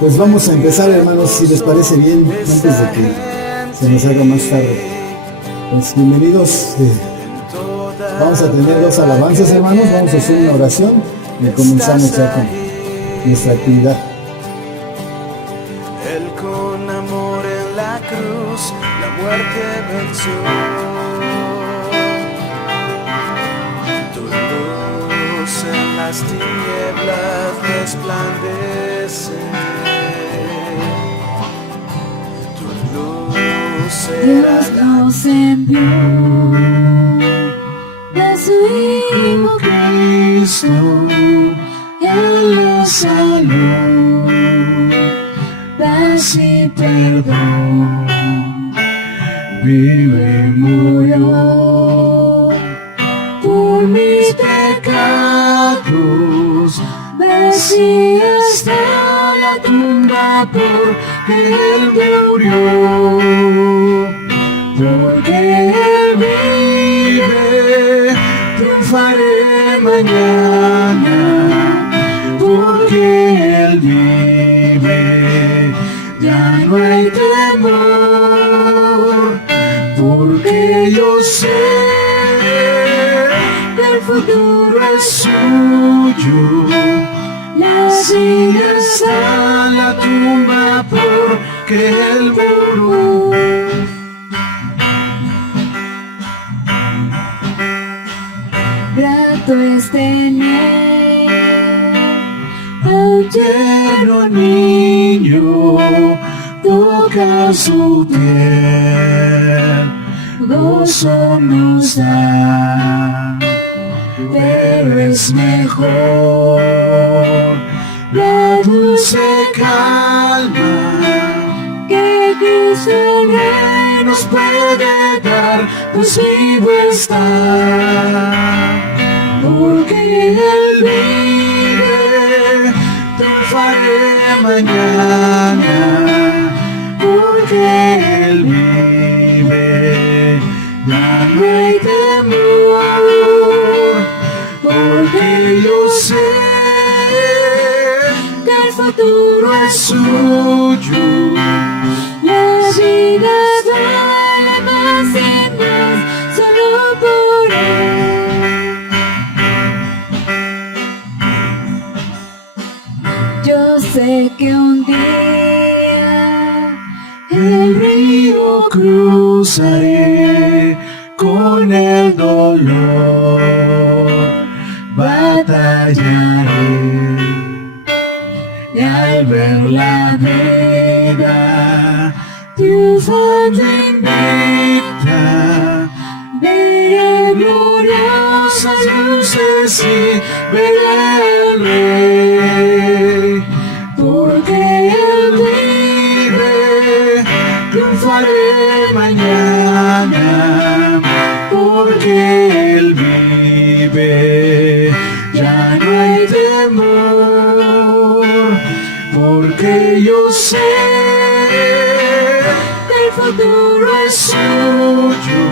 Pues vamos a empezar, hermanos, si les parece bien, antes de que se nos haga más tarde. Pues bienvenidos. Vamos a tener dos alabanzas, hermanos. Vamos a hacer una oración y comenzamos ya con nuestra actividad. Él con amor en la cruz, la muerte venció. Tu luz en las tinieblas resplandece. Dios nos envió a su Hijo Cristo, Él nos salvó, paz y perdón, vive y murió por mis pecados, vacía está la tumba porque Él murió. Porque Él vive, triunfaré mañana. Porque Él vive, ya no hay temor. Porque yo sé que el futuro es suyo. La silla está en la tumba porque Él murió. Grato es tener a un tierno niño, tocar su piel, gozo nos da, pero es mejor la dulce calma que Cristo el Rey nos puede dar, pues vivo está. Porque Él vive, triunfaré mañana. Porque Él vive, ya no hay temor. Porque yo sé que el futuro es suyo. La vida vale más y más solo por Él. Yo sé que un día el río cruzaré con el dolor, batallaré y al ver la vida triunfando invicta, veré gloriosas luces y veré al Rey. Porque Él vive, triunfaré mañana. Porque Él vive, ya no hay temor. Porque yo sé que el futuro es suyo.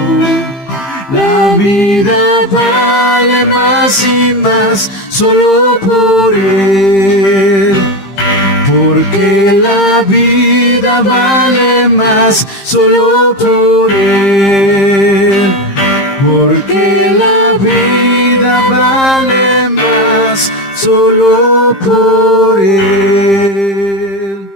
La vida vale más y más solo por Él. Porque la vida vale más solo por Él. Porque la vida vale más solo por Él.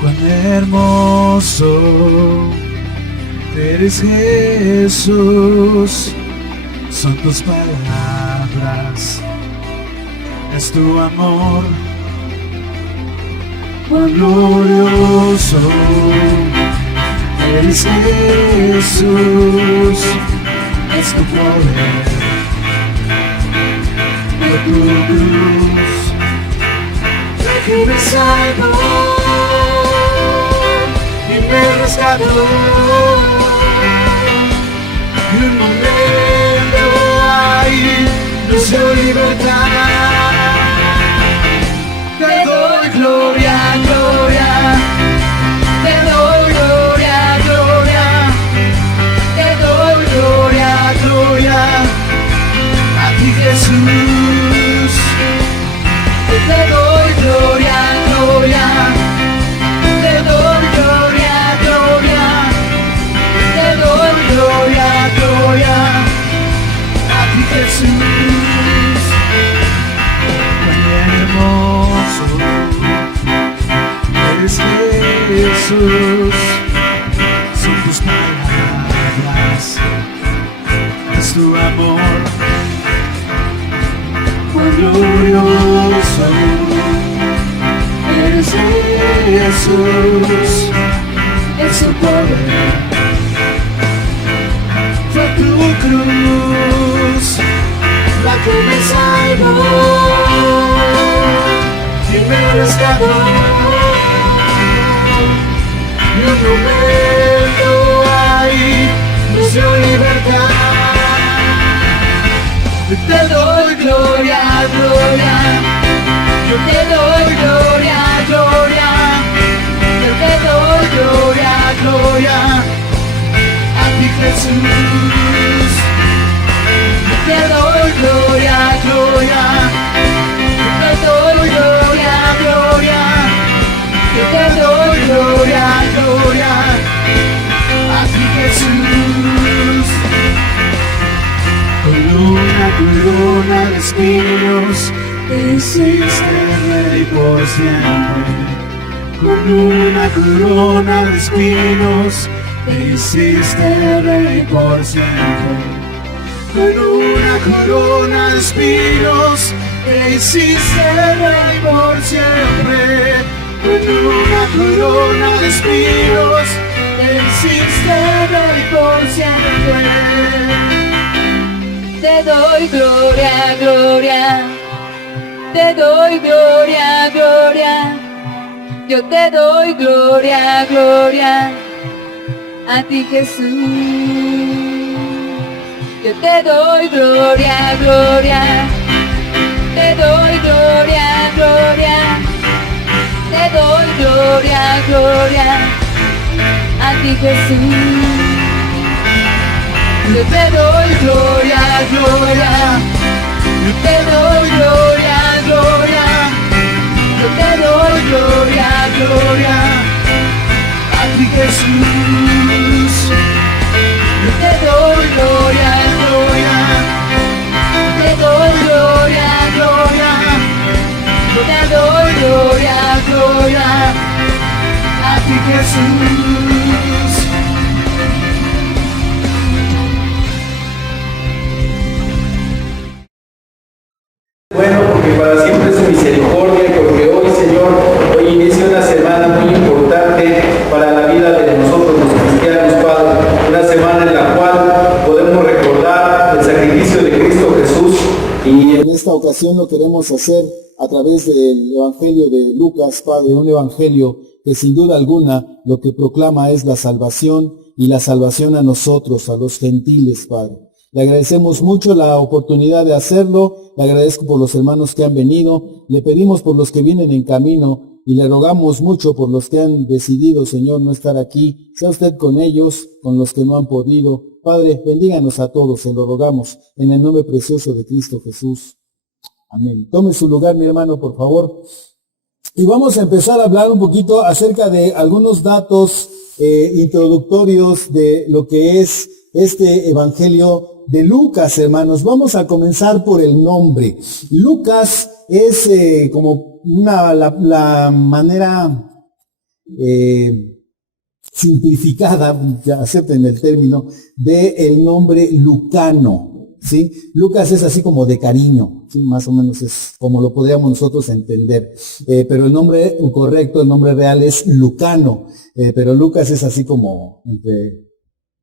Cuán hermoso eres, Jesús, son tus palabras, es tu amor. Cuán glorioso eres, Jesús, es tu poder, de tu cruz, que me salvó y me rescató. Y un momento ahí nos dio libertad. Te doy gloria, gloria. Te doy gloria, gloria. Te doy gloria, gloria. A ti Jesús. Te doy gloria, gloria. Te doy gloria, gloria. Te doy gloria, gloria. A ti Jesús. Cuán hermoso eres Jesús. Son tus palabras, es tu amor. Cuán glorioso eres Jesús, es su poder. Fue tu cruz la que me salvó y me rescató. Y un momento ahí nos dio libertad. Te doy gloria, gloria. Yo te doy gloria, gloria. Yo te doy gloria, gloria. A ti Jesús. Yo te doy gloria, gloria. Yo te doy gloria, gloria. Yo te doy gloria, gloria. A ti Jesús. Con una corona de espinos te hiciste rey por siempre. Con una corona de espinos te hiciste rey por siempre. Con una corona de espinos te hiciste rey por siempre. Con una corona de espinos te hiciste rey por siempre. Te doy gloria, gloria. Te doy gloria, gloria. Yo te doy gloria, gloria. A ti Jesús. Yo te doy gloria, gloria. Te doy gloria, gloria. Te doy gloria, gloria. A ti Jesús. Yo te doy gloria, gloria. Yo te doy gloria, gloria. Yo te doy gloria, gloria. A ti Jesús. Yo te doy gloria, gloria. Te doy gloria, gloria. Yo te doy gloria, gloria. A ti Jesús. Bueno, porque para siempre es su misericordia, y porque hoy, Señor, hoy inicia una semana muy importante para la vida de nosotros los cristianos, Padre. Una semana en la cual podemos recordar el sacrificio de Cristo Jesús. Y en esta ocasión lo queremos hacer a través del Evangelio de Lucas, Padre, un evangelio que sin duda alguna lo que proclama es la salvación y la salvación a nosotros, a los gentiles, Padre. Le agradecemos mucho la oportunidad de hacerlo, le agradezco por los hermanos que han venido, le pedimos por los que vienen en camino y le rogamos mucho por los que han decidido, Señor, no estar aquí. Sea usted con ellos, con los que no han podido. Padre, bendíganos a todos, se lo rogamos, en el nombre precioso de Cristo Jesús. Amén. Tome su lugar, mi hermano, por favor. Y vamos a empezar a hablar un poquito acerca de algunos datos introductorios de lo que es este evangelio de Lucas, hermanos. Vamos a comenzar por el nombre. Lucas es como la manera simplificada, ya acepten el término, de el nombre Lucano, ¿sí? Lucas es así como de cariño, ¿sí? Más o menos es como lo podríamos nosotros entender. Pero el nombre correcto, el nombre real es Lucano, pero Lucas es así como entre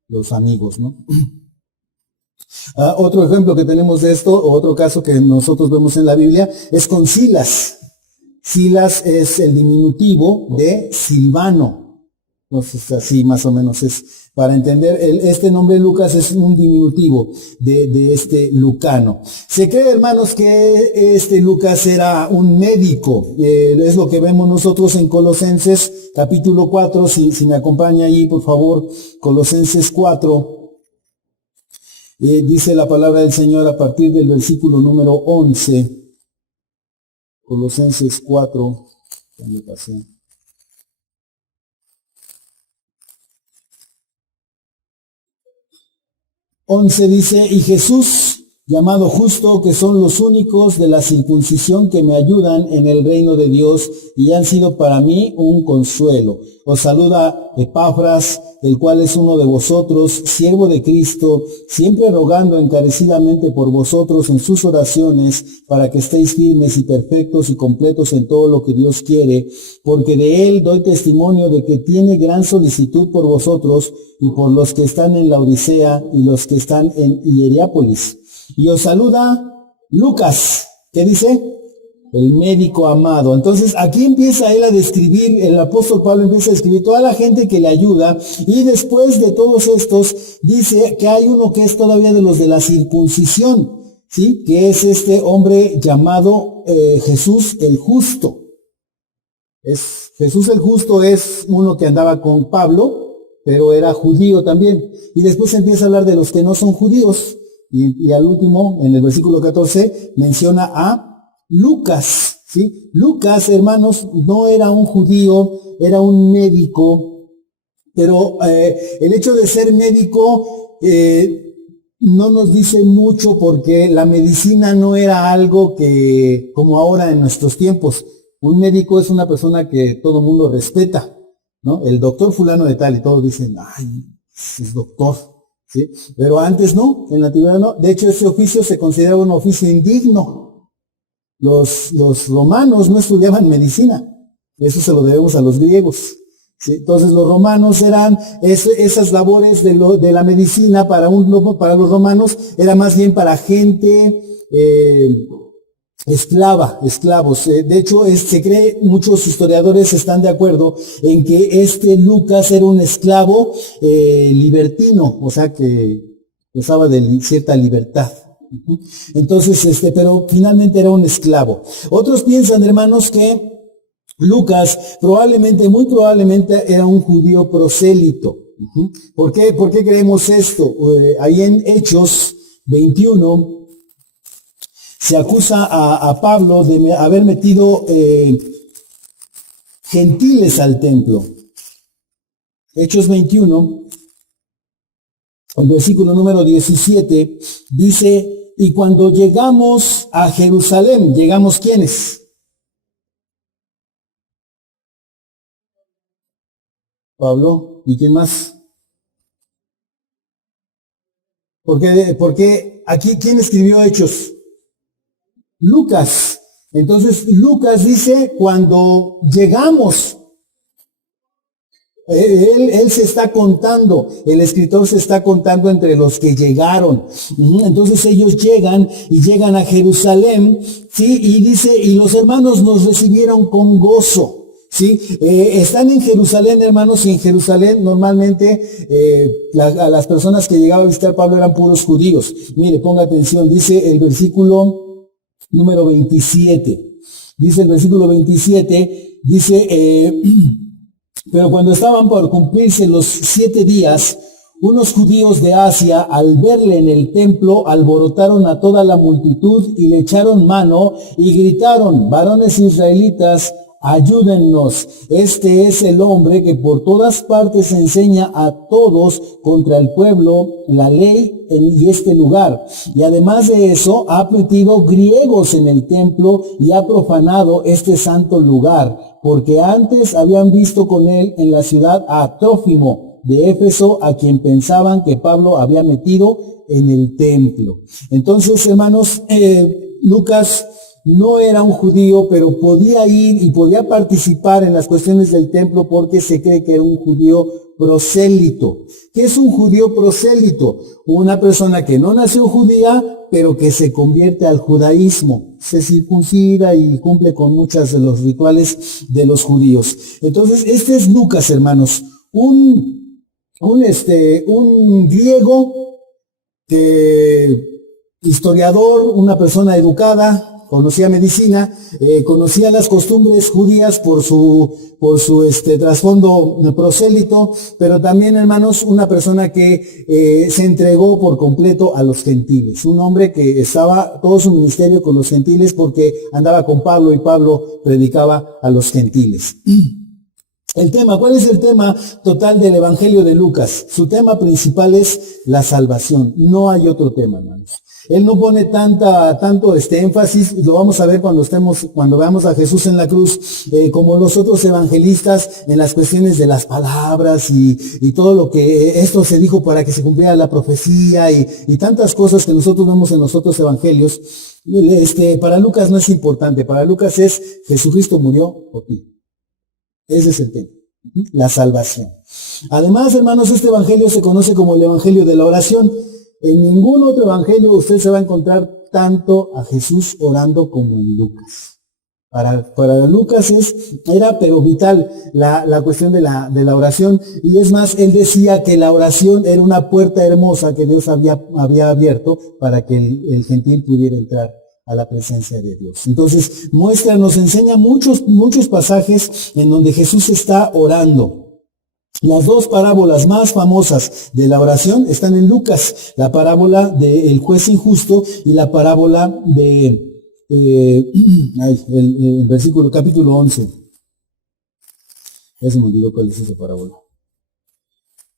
los amigos, ¿no? Otro ejemplo que tenemos de esto, o otro caso que nosotros vemos en la Biblia, es con Silas. Silas es el diminutivo de Silvano. Entonces, así más o menos es para entender. Este nombre Lucas es un diminutivo de este Lucano. Se cree, hermanos, que este Lucas era un médico. Es lo que vemos nosotros en Colosenses capítulo 4. Si me acompaña ahí, por favor, Colosenses 4. Dice la palabra del Señor a partir del versículo número 11. Colosenses 4. Ya me pasé. 11 dice, y Jesús, llamado justo, que son los únicos de la circuncisión que me ayudan en el reino de Dios y han sido para mí un consuelo. Os saluda Epafras, el cual es uno de vosotros, siervo de Cristo, siempre rogando encarecidamente por vosotros en sus oraciones, para que estéis firmes y perfectos y completos en todo lo que Dios quiere, porque de él doy testimonio de que tiene gran solicitud por vosotros y por los que están en la Odisea y los que están en Hierápolis. Y os saluda Lucas, ¿qué dice? El médico amado. Entonces aquí empieza él a describir, el apóstol Pablo empieza a describir toda la gente que le ayuda, y después de todos estos dice que hay uno que es todavía de los de la circuncisión, ¿sí? Que es este hombre llamado Jesús el Justo. Jesús el Justo es uno que andaba con Pablo, pero era judío también. Y después empieza a hablar de los que no son judíos. Y al último, en el versículo 14, menciona a Lucas, ¿sí? Lucas, hermanos, no era un judío, era un médico, pero el hecho de ser médico no nos dice mucho, porque la medicina no era algo que, como ahora en nuestros tiempos, un médico es una persona que todo el mundo respeta, ¿no? El doctor fulano de tal, y todos dicen, ay, es doctor. ¿Sí? Pero antes no, en la antigüedad no. De hecho, ese oficio se consideraba un oficio indigno. Los romanos no estudiaban medicina. Eso se lo debemos a los griegos. ¿Sí? Entonces los romanos eran, esas labores de la medicina para los romanos era más bien para gente esclavos. De hecho, se cree, muchos historiadores están de acuerdo en que este Lucas era un esclavo libertino, o sea que gozaba de cierta libertad. Entonces, pero finalmente era un esclavo. Otros piensan, hermanos, que Lucas muy probablemente era un judío prosélito. ¿Por qué creemos esto? Ahí en Hechos 21, se acusa a Pablo de haber metido gentiles al templo. Hechos 21, el versículo número 17, dice, y cuando llegamos a Jerusalén, ¿llegamos quiénes? Pablo, ¿y quién más? Porque aquí, ¿quién escribió Hechos? Lucas. Entonces Lucas dice, cuando llegamos, él se está contando, el escritor se está contando entre los que llegaron. Entonces ellos llegan a Jerusalén, ¿sí? Y dice, y los hermanos nos recibieron con gozo. ¿Sí? Están en Jerusalén, hermanos, y en Jerusalén normalmente a las personas que llegaban a visitar a Pablo eran puros judíos. Mire, ponga atención, dice el versículo número 27. Dice el versículo 27, dice, pero cuando estaban por cumplirse los 7 días, unos judíos de Asia, al verle en el templo, alborotaron a toda la multitud y le echaron mano y gritaron, varones israelitas, ayúdennos, este es el hombre que por todas partes enseña a todos contra el pueblo la ley y este lugar. Y además de eso, ha metido griegos en el templo y ha profanado este santo lugar, porque antes habían visto con él en la ciudad a Trófimo de Éfeso, a quien pensaban que Pablo había metido en el templo. Entonces, hermanos, Lucas no era un judío, pero podía ir y podía participar en las cuestiones del templo porque se cree que era un judío prosélito. ¿Qué es un judío prosélito? Una persona que no nació judía, pero que se convierte al judaísmo, se circuncida y cumple con muchos de los rituales de los judíos. Entonces, este es Lucas, hermanos, un griego, historiador, una persona educada, conocía medicina, conocía las costumbres judías por su trasfondo prosélito, pero también, hermanos, una persona que se entregó por completo a los gentiles, un hombre que estaba todo su ministerio con los gentiles porque andaba con Pablo y Pablo predicaba a los gentiles. ¿Cuál es el tema total del Evangelio de Lucas? Su tema principal es la salvación, no hay otro tema, hermanos. Él no pone tanto énfasis, lo vamos a ver cuando veamos a Jesús en la cruz, como los otros evangelistas en las cuestiones de las palabras y todo lo que esto se dijo para que se cumpliera la profecía y tantas cosas que nosotros vemos en los otros evangelios. Para Lucas no es importante, para Lucas es Jesucristo murió por ti. Ese es el tema, la salvación. Además, hermanos, este evangelio se conoce como el evangelio de la oración. En ningún otro evangelio usted se va a encontrar tanto a Jesús orando como en Lucas. Para Lucas era pero vital la cuestión de la oración. Y es más, él decía que la oración era una puerta hermosa que Dios había abierto para que el gentil pudiera entrar a la presencia de Dios. Entonces, nos enseña muchos pasajes en donde Jesús está orando. Las dos parábolas más famosas de la oración están en Lucas, la parábola del juez injusto y la parábola de el versículo capítulo 11. Ya se me olvidó cuál es esa parábola.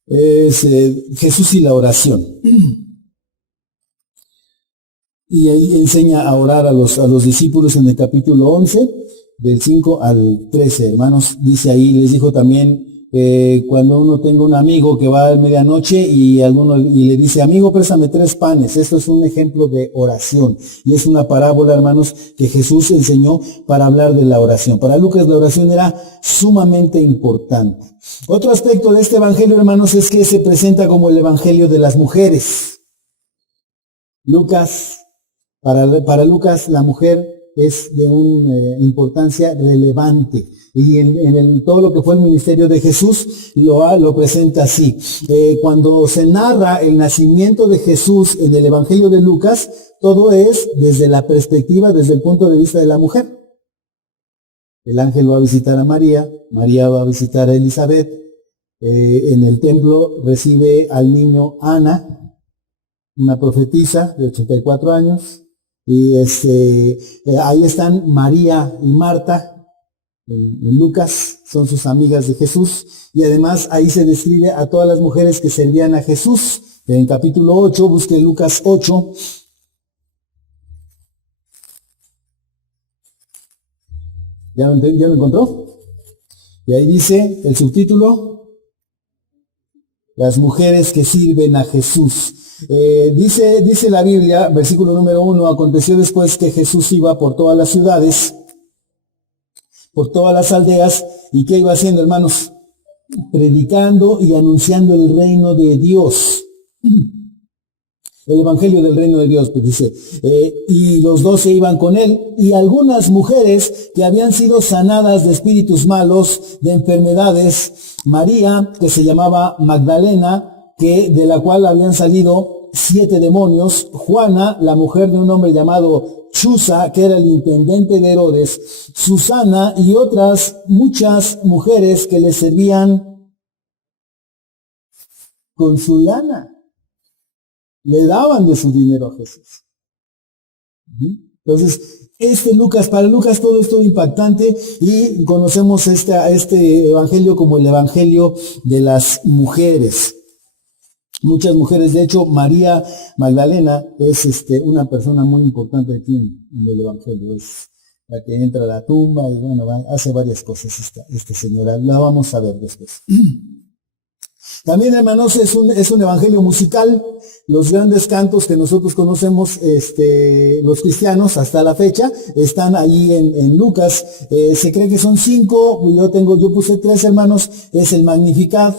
Es Jesús y la oración. Y ahí enseña a orar a los discípulos en el capítulo 11, del 5 al 13, hermanos. Dice ahí, les dijo también, cuando uno tenga un amigo que va a medianoche y le dice, amigo, préstame 3 panes. Esto es un ejemplo de oración. Y es una parábola, hermanos, que Jesús enseñó para hablar de la oración. Para Lucas la oración era sumamente importante. Otro aspecto de este evangelio, hermanos, es que se presenta como el evangelio de las mujeres. Para Lucas la mujer es de una importancia relevante. Y en todo lo que fue el ministerio de Jesús lo presenta así. Cuando se narra el nacimiento de Jesús en el Evangelio de Lucas, todo es desde la perspectiva, desde el punto de vista de la mujer. El ángel va a visitar a María, María va a visitar a Elizabeth, en el templo recibe al niño Ana, una profetisa de 84 años, y ahí están María y Marta. En Lucas son sus amigas de Jesús y además ahí se describe a todas las mujeres que servían a Jesús. En capítulo 8, busque Lucas 8. ¿Ya lo encontró? Y ahí dice el subtítulo, las mujeres que sirven a Jesús. Dice la Biblia, versículo número 1, aconteció después que Jesús iba por todas las ciudades, por todas las aldeas, ¿y qué iba haciendo, hermanos? Predicando y anunciando el reino de Dios. El evangelio del reino de Dios, pues dice, y los 12 iban con él, y algunas mujeres que habían sido sanadas de espíritus malos, de enfermedades, María, que se llamaba Magdalena, de la cual habían salido 7 demonios, Juana, la mujer de un hombre llamado Chuza, que era el intendente de Herodes, Susana y otras muchas mujeres que le servían con su lana. Le daban de su dinero a Jesús. Entonces, para Lucas todo esto es impactante y conocemos este evangelio como el evangelio de las mujeres. Muchas mujeres, de hecho, María Magdalena es una persona muy importante aquí en el evangelio. Es la que entra a la tumba y bueno, hace varias cosas esta señora. La vamos a ver después. También, hermanos, es un evangelio musical. Los grandes cantos que nosotros conocemos, los cristianos hasta la fecha, están allí en Lucas. Se cree que son 5, yo puse 3, hermanos. Es el Magnificat,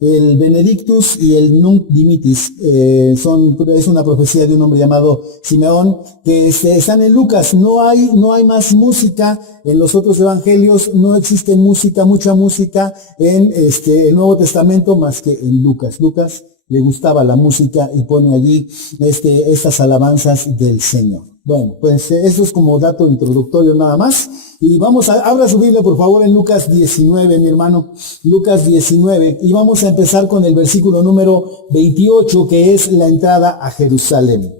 El Benedictus y el Nunc Dimittis es una profecía de un hombre llamado Simeón, que están en Lucas. No hay más música en los otros evangelios, no existe mucha música en el Nuevo Testamento más que en Lucas. Lucas le gustaba la música y pone allí estas alabanzas del Señor. Bueno, pues eso es como dato introductorio nada más. Y abra su Biblia por favor en Lucas 19, mi hermano. Lucas 19. Y vamos a empezar con el versículo número 28, que es la entrada a Jerusalén.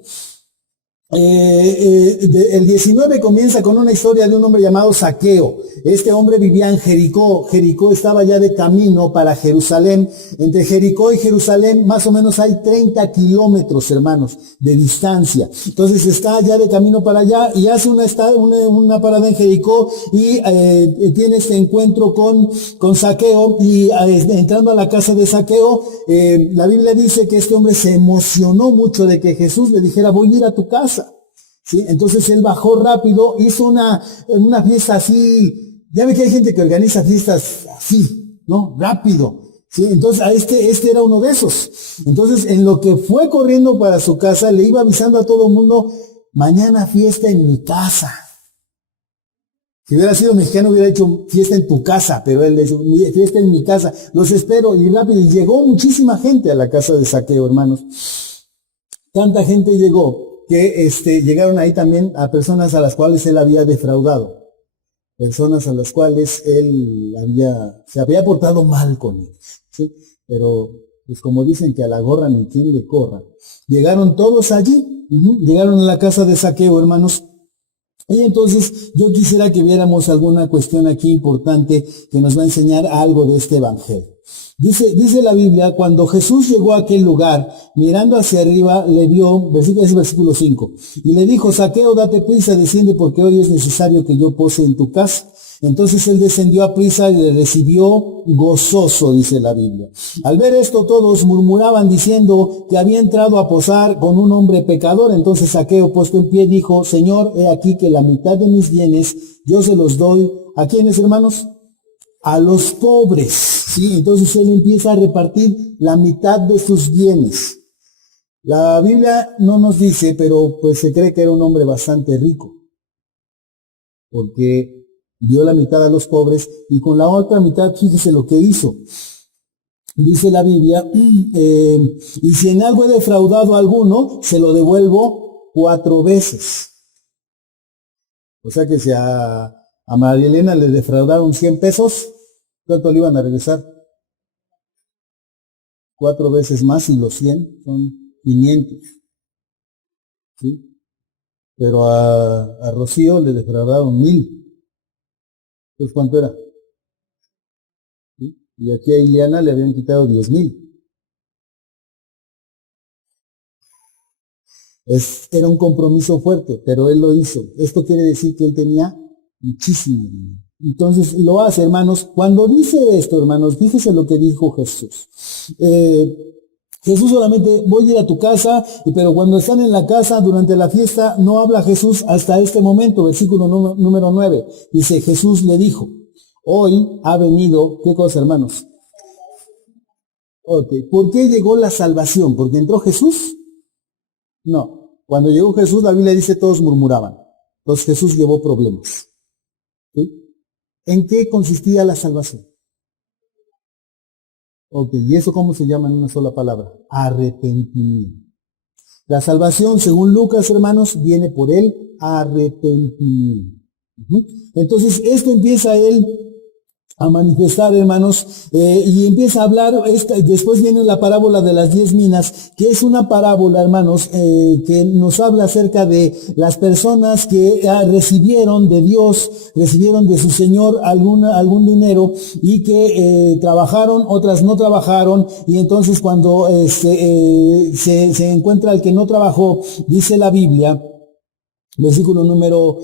El 19 comienza con una historia de un hombre llamado Zaqueo. Este hombre vivía en Jericó. Jericó estaba ya de camino para Jerusalén. Entre Jericó y Jerusalén más o menos hay 30 kilómetros, hermanos, de distancia. Entonces está ya de camino para allá y hace una parada en Jericó y tiene este encuentro con Zaqueo. Y entrando a la casa de Zaqueo, la Biblia dice que este hombre se emocionó mucho de que Jesús le dijera: voy a ir a tu casa. ¿Sí? Entonces él bajó rápido, hizo una fiesta así. Ya ve que hay gente que organiza fiestas así, ¿no? Rápido. ¿Sí? Entonces a este era uno de esos. Entonces en lo que fue corriendo para su casa, le iba avisando a todo el mundo: mañana fiesta en mi casa. Si hubiera sido mexicano hubiera hecho fiesta en tu casa, pero él le dijo: fiesta en mi casa, los espero. Y rápido, y llegó muchísima gente a la casa de Zaqueo, hermanos. Tanta gente llegó que llegaron ahí también a personas a las cuales él había defraudado, personas a las cuales él se había portado mal con ellos, ¿sí? Pero pues como dicen que a la gorra ni quien le corra, llegaron todos allí, llegaron a la casa de Zaqueo, hermanos. Y entonces yo quisiera que viéramos alguna cuestión aquí importante que nos va a enseñar algo de este evangelio. Dice la Biblia: cuando Jesús llegó a aquel lugar, mirando hacia arriba, le vio, es versículo 5, y le dijo: Zaqueo, date prisa, desciende, porque hoy es necesario que yo pose en tu casa. Entonces él descendió a prisa y le recibió gozoso, dice la Biblia. Al ver esto, todos murmuraban diciendo que había entrado a posar con un hombre pecador. Entonces Zaqueo, puesto en pie, dijo: Señor, he aquí que la mitad de mis bienes yo se los doy. ¿A quiénes, hermanos? A los pobres. Sí, entonces él empieza a repartir la mitad de sus bienes. La Biblia no nos dice, pero pues se cree que era un hombre bastante rico, porque dio la mitad a los pobres y con la otra mitad, fíjese lo que hizo. Dice la Biblia: y si en algo he defraudado a alguno, se lo devuelvo 4 veces. O sea que si a María Elena le defraudaron 100 pesos, ¿cuánto le iban a regresar? 4 veces más, y los 100 son 500. ¿Sí? Pero a Rocío le defraudaron 1000. Pues ¿cuánto era? ¿Sí? Y aquí a Ileana le habían quitado 10,000. Era un compromiso fuerte, pero él lo hizo. Esto quiere decir que él tenía muchísimo dinero. Entonces lo hace, hermanos. Cuando dice esto, hermanos, fíjese lo que dijo Jesús. Jesús solamente: voy a ir a tu casa, pero cuando están en la casa durante la fiesta, no habla Jesús hasta este momento. Versículo número 9. Dice: Jesús le dijo: hoy ha venido, ¿qué cosa, hermanos? Ok, ¿por qué llegó la salvación? ¿Porque entró Jesús? No. Cuando llegó Jesús, la Biblia dice, todos murmuraban. Entonces Jesús llevó problemas. ¿Sí? ¿En qué consistía la salvación? Ok, ¿y eso cómo se llama en una sola palabra? Arrepentimiento. La salvación, según Lucas, hermanos, viene por el arrepentimiento. Entonces, esto empieza él a manifestar, hermanos, y empieza a hablar. Después viene la parábola de las 10 minas, que es una parábola, hermanos, que nos habla acerca de las personas que recibieron de Dios, recibieron de su Señor algún dinero, y que trabajaron, otras no trabajaron, y entonces cuando se encuentra el que no trabajó, dice la Biblia, versículo número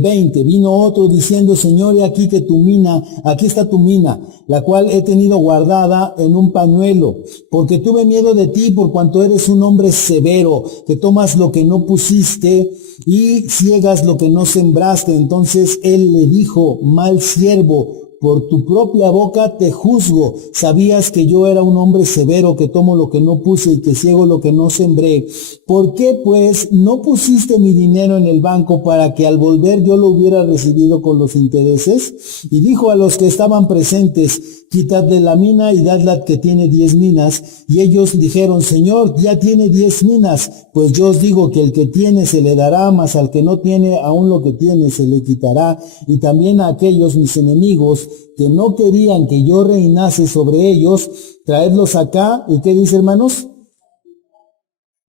20, vino otro diciendo: Señor, he aquí que tu mina, aquí está tu mina, la cual he tenido guardada en un pañuelo, porque tuve miedo de ti, por cuanto eres un hombre severo, que tomas lo que no pusiste y ciegas lo que no sembraste. Entonces él le dijo: mal siervo, por tu propia boca te juzgo. Sabías que yo era un hombre severo, que tomo lo que no puse y que ciego lo que no sembré. ¿Por qué, pues, no pusiste mi dinero en el banco para que al volver yo lo hubiera recibido con los intereses? Y dijo a los que estaban presentes, quitadle la mina y dadle al que tiene 10 minas. Y ellos dijeron, Señor, ya tiene 10 minas. Pues yo os digo que el que tiene se le dará, mas al que no tiene, aún lo que tiene se le quitará. Y también a aquellos mis enemigos que no querían que yo reinase sobre ellos, traedlos acá. ¿Y qué dice, hermanos?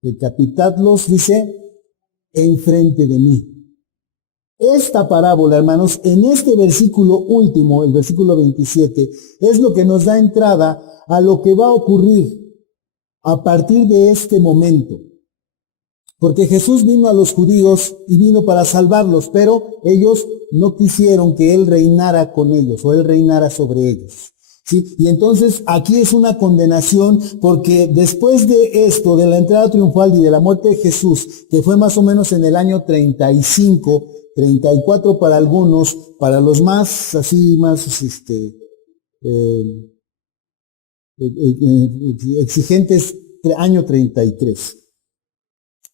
Decapitadlos, dice, enfrente de mí. Esta parábola, hermanos, en este versículo último, el versículo 27, es lo que nos da entrada a lo que va a ocurrir a partir de este momento. Porque Jesús vino a los judíos y vino para salvarlos, pero ellos no quisieron que Él reinara con ellos o Él reinara sobre ellos. ¿Sí? Y entonces aquí es una condenación porque después de esto, de la entrada triunfal y de la muerte de Jesús, que fue más o menos en el año 35, 34 para algunos, para los más así, más exigentes, año 33.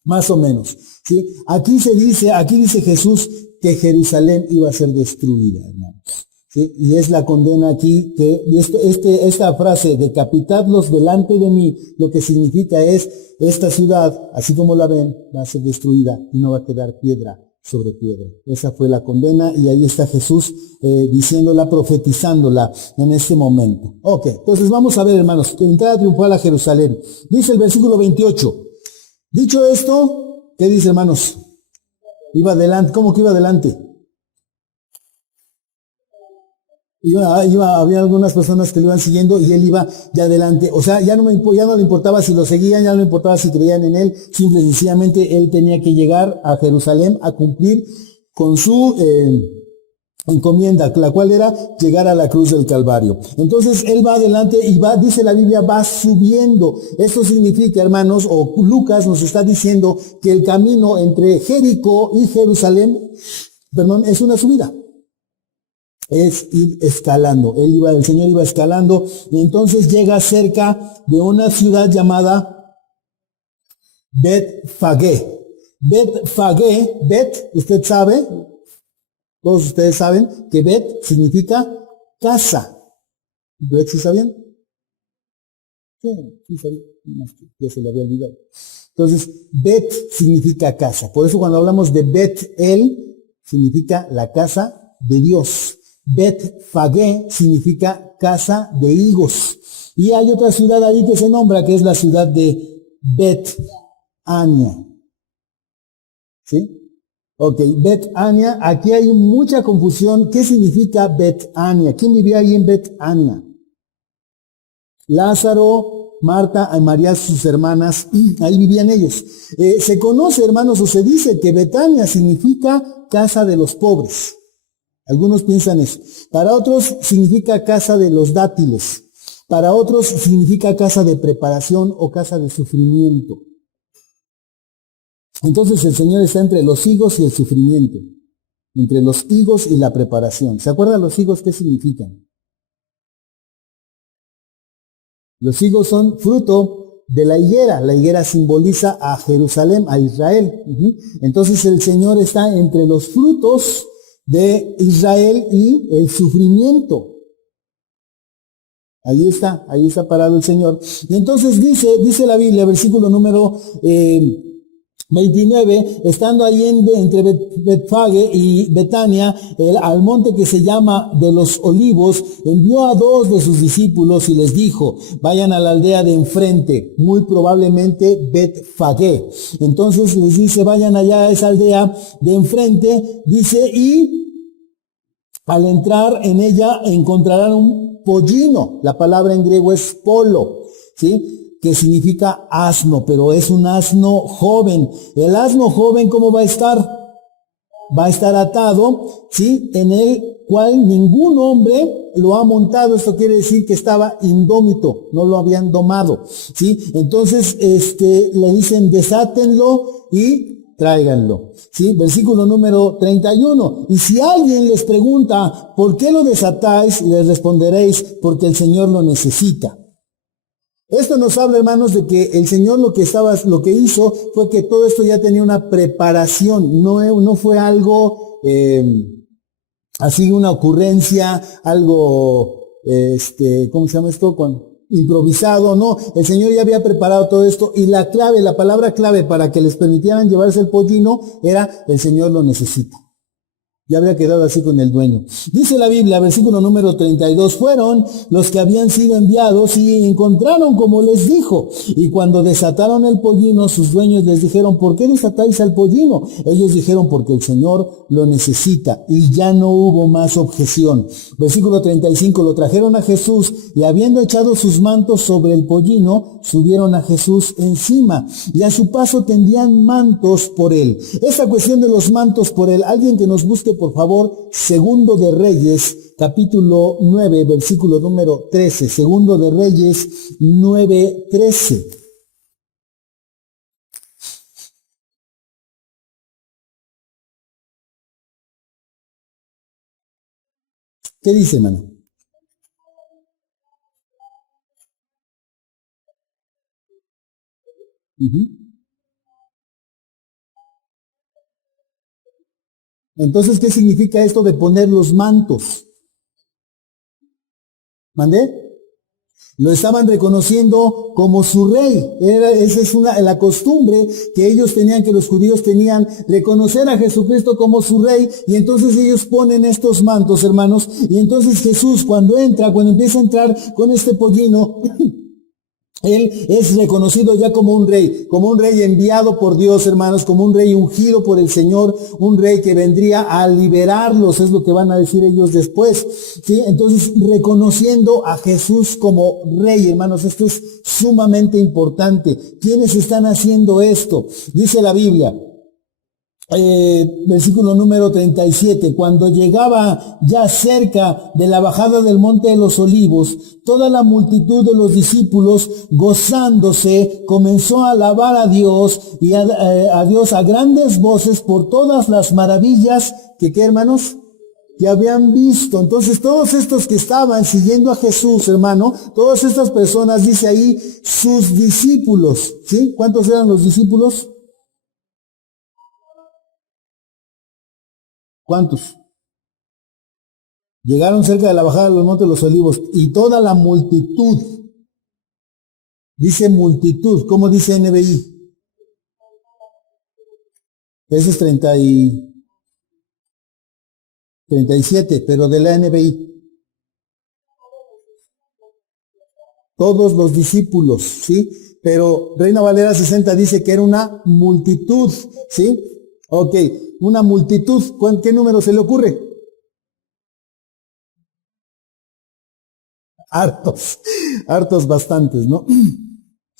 Más o menos, ¿sí? Aquí dice Jesús que Jerusalén iba a ser destruida, hermanos, ¿sí? Y es la condena aquí, que esta frase, decapitadlos delante de mí, lo que significa es, esta ciudad, así como la ven, va a ser destruida y no va a quedar piedra sobre piedra. Esa fue la condena y ahí está Jesús diciéndola, profetizándola en este momento. Ok, entonces vamos a ver, hermanos, que entrada triunfal a Jerusalén. Dice el versículo 28. Dicho esto, ¿qué dice, hermanos? Iba adelante. ¿Cómo que iba adelante? Había algunas personas que lo iban siguiendo y él iba ya adelante. O sea, ya no le importaba si lo seguían, ya no le importaba si creían en él. Simple y sencillamente él tenía que llegar a Jerusalén a cumplir con su encomienda, la cual era llegar a la cruz del Calvario. Entonces él va adelante y va, dice la Biblia, va subiendo. Esto significa, hermanos, o Lucas nos está diciendo que el camino entre Jericó y Jerusalén, es una subida. Es ir escalando. El Señor iba escalando y entonces llega cerca de una ciudad llamada Bet-Fagé. Bet-Fagé, usted sabe, todos ustedes saben que Bet significa casa. ¿Bet sí sabían? Sí sabían. Ya se le había olvidado. Entonces, Bet significa casa. Por eso cuando hablamos de Bet-El, significa la casa de Dios. Bet-Fagé significa casa de higos. Y hay otra ciudad ahí que se nombra, que es la ciudad de Bet-Ania. ¿Sí? Ok, Bet-Ania, aquí hay mucha confusión. ¿Qué significa Bet-Ania? ¿Quién vivía ahí en Bet-Ania? Lázaro, Marta y María, sus hermanas, ahí vivían ellos. Se conoce, hermanos, o se dice que Betania significa casa de los pobres. Algunos piensan eso. Para otros significa casa de los dátiles. Para otros significa casa de preparación o casa de sufrimiento. Entonces el Señor está entre los higos y el sufrimiento. Entre los higos y la preparación. ¿Se acuerdan los higos qué significan? Los higos son fruto de la higuera. La higuera simboliza a Jerusalén, a Israel. Entonces el Señor está entre los frutos de Israel y el sufrimiento. Ahí está parado el Señor. Y entonces dice la Biblia, versículo número 29, estando ahí entre Betfage y Betania, al monte que se llama de los Olivos, envió a 2 de sus discípulos y les dijo, vayan a la aldea de enfrente, muy probablemente Betfage. Entonces les dice, vayan allá a esa aldea de enfrente, dice, y al entrar en ella encontrarán un pollino. La palabra en griego es polo, ¿sí? Que significa asno, pero es un asno joven. El asno joven, ¿cómo va a estar? Va a estar atado, ¿sí? En el cual ningún hombre lo ha montado. Esto quiere decir que estaba indómito, no lo habían domado, ¿sí? Entonces, le dicen, desátenlo y tráiganlo. ¿Sí? Versículo número 31. Y si alguien les pregunta, ¿por qué lo desatáis? Les responderéis, porque el Señor lo necesita. Esto nos habla, hermanos, de que el Señor lo que hizo fue que todo esto ya tenía una preparación. No fue algo así, una ocurrencia, algo, ¿cómo se llama esto? Improvisado, no. El Señor ya había preparado todo esto y la palabra clave para que les permitieran llevarse el pollino era: el Señor lo necesita. Ya había quedado así con el dueño. Dice la Biblia, versículo número 32, fueron los que habían sido enviados y encontraron como les dijo. Y cuando desataron el pollino, sus dueños les dijeron, ¿por qué desatáis al pollino? Ellos dijeron, porque el Señor lo necesita. Y ya no hubo más objeción. Versículo 35, lo trajeron a Jesús y habiendo echado sus mantos sobre el pollino, subieron a Jesús encima. Y a su paso tendían mantos por él. Esta cuestión de los mantos por él, alguien que nos busque por favor, Segundo de Reyes, capítulo 9, versículo número 13. Segundo de Reyes 9, 13. ¿Qué dice, hermano? Entonces, ¿qué significa esto de poner los mantos? ¿Mandé? Lo estaban reconociendo como su rey. Esa es la costumbre que ellos tenían, que los judíos tenían, reconocer a Jesucristo como su rey. Y entonces ellos ponen estos mantos, hermanos. Y entonces Jesús, cuando empieza a entrar con este pollino, él es reconocido ya como un rey enviado por Dios, hermanos, como un rey ungido por el Señor, un rey que vendría a liberarlos, es lo que van a decir ellos después, ¿sí? Entonces, reconociendo a Jesús como rey, hermanos, esto es sumamente importante. ¿Quiénes están haciendo esto? Dice la Biblia, versículo número 37, cuando llegaba ya cerca de la bajada del monte de los olivos, toda la multitud de los discípulos, gozándose, comenzó a alabar a Dios y a Dios a grandes voces por todas las maravillas que, ¿qué, hermanos? Que habían visto. Entonces todos estos que estaban siguiendo a Jesús, hermano, todas estas personas, dice ahí, sus discípulos, ¿sí? ¿Cuántos eran los discípulos? ¿Cuántos? Llegaron cerca de la bajada de los montes de los olivos y toda la multitud, dice multitud, ¿cómo dice NBI? Ese es 37, pero de la NBI. Todos los discípulos, ¿sí? Pero Reina Valera 60 dice que era una multitud, ¿sí? Ok, una multitud, ¿qué número se le ocurre? Hartos bastantes, ¿no?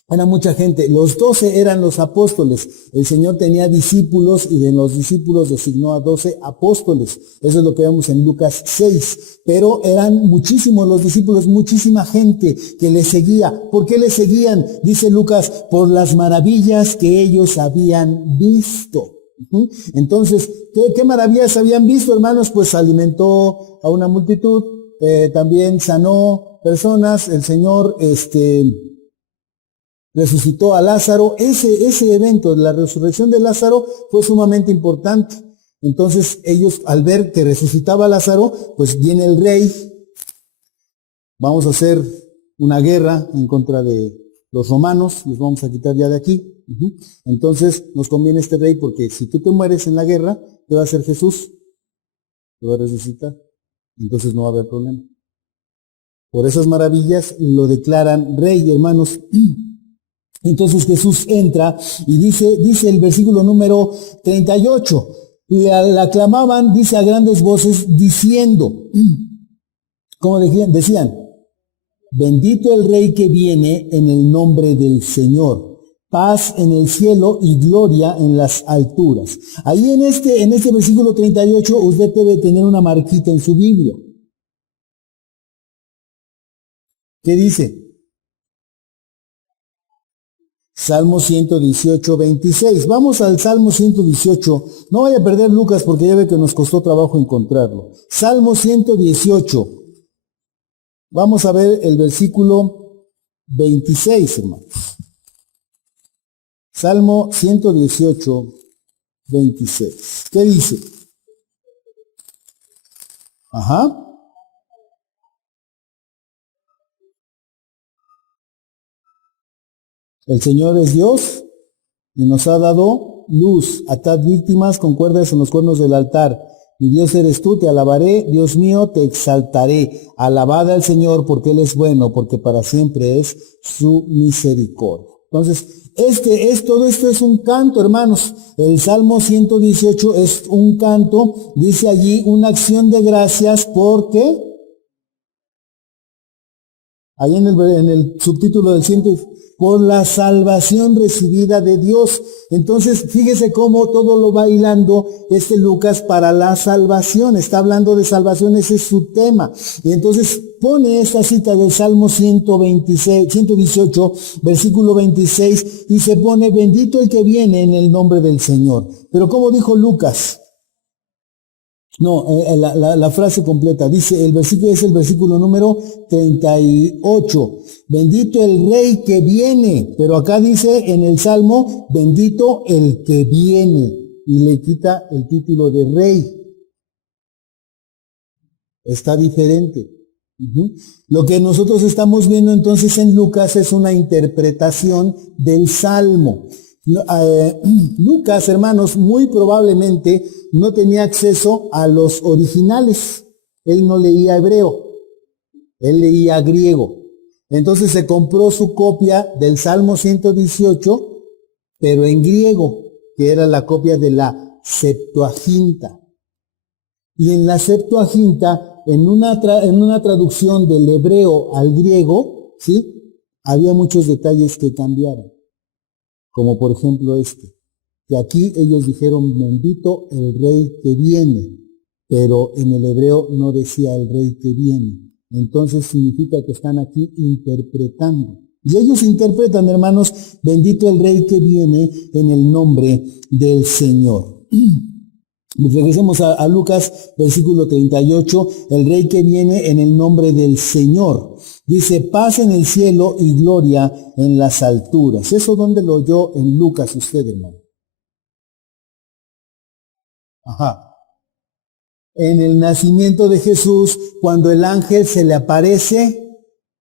Era mucha gente. Los 12 eran los apóstoles. El Señor tenía discípulos y de los discípulos designó a 12 apóstoles. Eso es lo que vemos en Lucas 6. Pero eran muchísimos los discípulos, muchísima gente que le seguía. ¿Por qué le seguían? Dice Lucas, por las maravillas que ellos habían visto. Entonces, ¿qué maravillas habían visto, hermanos? Pues alimentó a una multitud, también sanó personas, el Señor resucitó a Lázaro. Ese evento de la resurrección de Lázaro fue sumamente importante. Entonces ellos, al ver que resucitaba a Lázaro, pues viene el rey, vamos a hacer una guerra en contra de los romanos, los vamos a quitar ya de aquí. Entonces nos conviene este rey, porque si tú te mueres en la guerra, ¿qué va a hacer Jesús? Te va a resucitar. Entonces no va a haber problema. Por esas maravillas lo declaran rey, hermanos. Entonces Jesús entra y dice el versículo número 38, la aclamaban, dice, a grandes voces, diciendo, ¿cómo decían? Bendito el Rey que viene en el nombre del Señor. Paz en el cielo y gloria en las alturas. Ahí en este versículo 38 usted debe tener una marquita en su Biblia. ¿Qué dice? Salmo 118, 26. Vamos al Salmo 118. No vaya a perder Lucas porque ya ve que nos costó trabajo encontrarlo. Salmo 118. Vamos a ver el versículo 26, hermanos. Salmo 118, 26. ¿Qué dice? Ajá. El Señor es Dios y nos ha dado luz. Atad víctimas con cuerdas en los cuernos del altar. Mi Dios eres tú, te alabaré, Dios mío, te exaltaré. Alabad al Señor porque Él es bueno, porque para siempre es su misericordia. Entonces, todo esto es un canto, hermanos. El Salmo 118 es un canto, dice allí, una acción de gracias porque, ahí en el subtítulo del 100, por la salvación recibida de Dios. Entonces, fíjese cómo todo lo va hilando Lucas para la salvación. Está hablando de salvación, ese es su tema. Y entonces pone esta cita del Salmo 118, versículo 26, y se pone, bendito el que viene en el nombre del Señor. Pero ¿cómo dijo Lucas? No, la frase completa, dice, el versículo es el versículo número 38. Bendito el Rey que viene, pero acá dice en el Salmo, bendito el que viene, y le quita el título de Rey. Está diferente. Lo que nosotros estamos viendo entonces en Lucas es una interpretación del Salmo. Lucas, hermanos, muy probablemente no tenía acceso a los originales. Él no leía hebreo, él leía griego. Entonces se compró su copia del Salmo 118, pero en griego, que era la copia de la Septuaginta. Y en la Septuaginta, en una traducción del hebreo al griego, ¿sí?, había muchos detalles que cambiaron. Como por ejemplo que aquí ellos dijeron, bendito el Rey que viene, pero en el hebreo no decía el Rey que viene. Entonces significa que están aquí interpretando. Y ellos interpretan, hermanos, bendito el Rey que viene en el nombre del Señor. Regresemos a Lucas, versículo 38, el Rey que viene en el nombre del Señor. Dice, paz en el cielo y gloria en las alturas. ¿Eso dónde lo oyó en Lucas usted, hermano? Ajá. En el nacimiento de Jesús, cuando el ángel se le aparece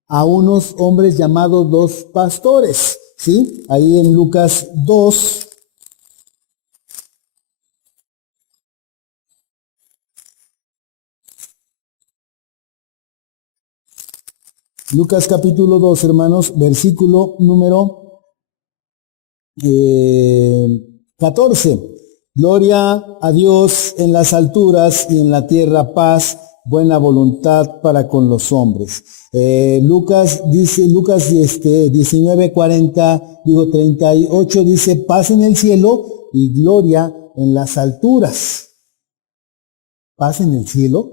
a unos hombres llamados dos pastores, ¿sí? Ahí en Lucas 2. Lucas capítulo 2, hermanos, versículo número 14. Gloria a Dios en las alturas y en la tierra paz, buena voluntad para con los hombres. Lucas 38 dice, paz en el cielo y gloria en las alturas. ¿Paz en el cielo?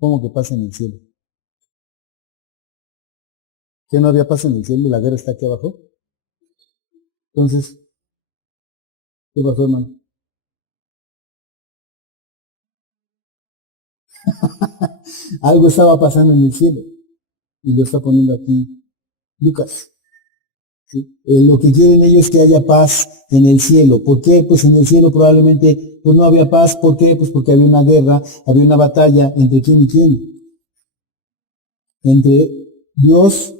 ¿Cómo que paz en el cielo? ¿Que no había paz en el cielo y la guerra está aquí abajo? Entonces, ¿qué pasó, hermano? Algo estaba pasando en el cielo y lo está poniendo aquí Lucas. ¿Sí? Lo que quieren ellos es que haya paz en el cielo. ¿Por qué? Pues en el cielo probablemente pues no había paz. ¿Por qué? Pues porque había una guerra, había una batalla entre quién y quién. Entre Dios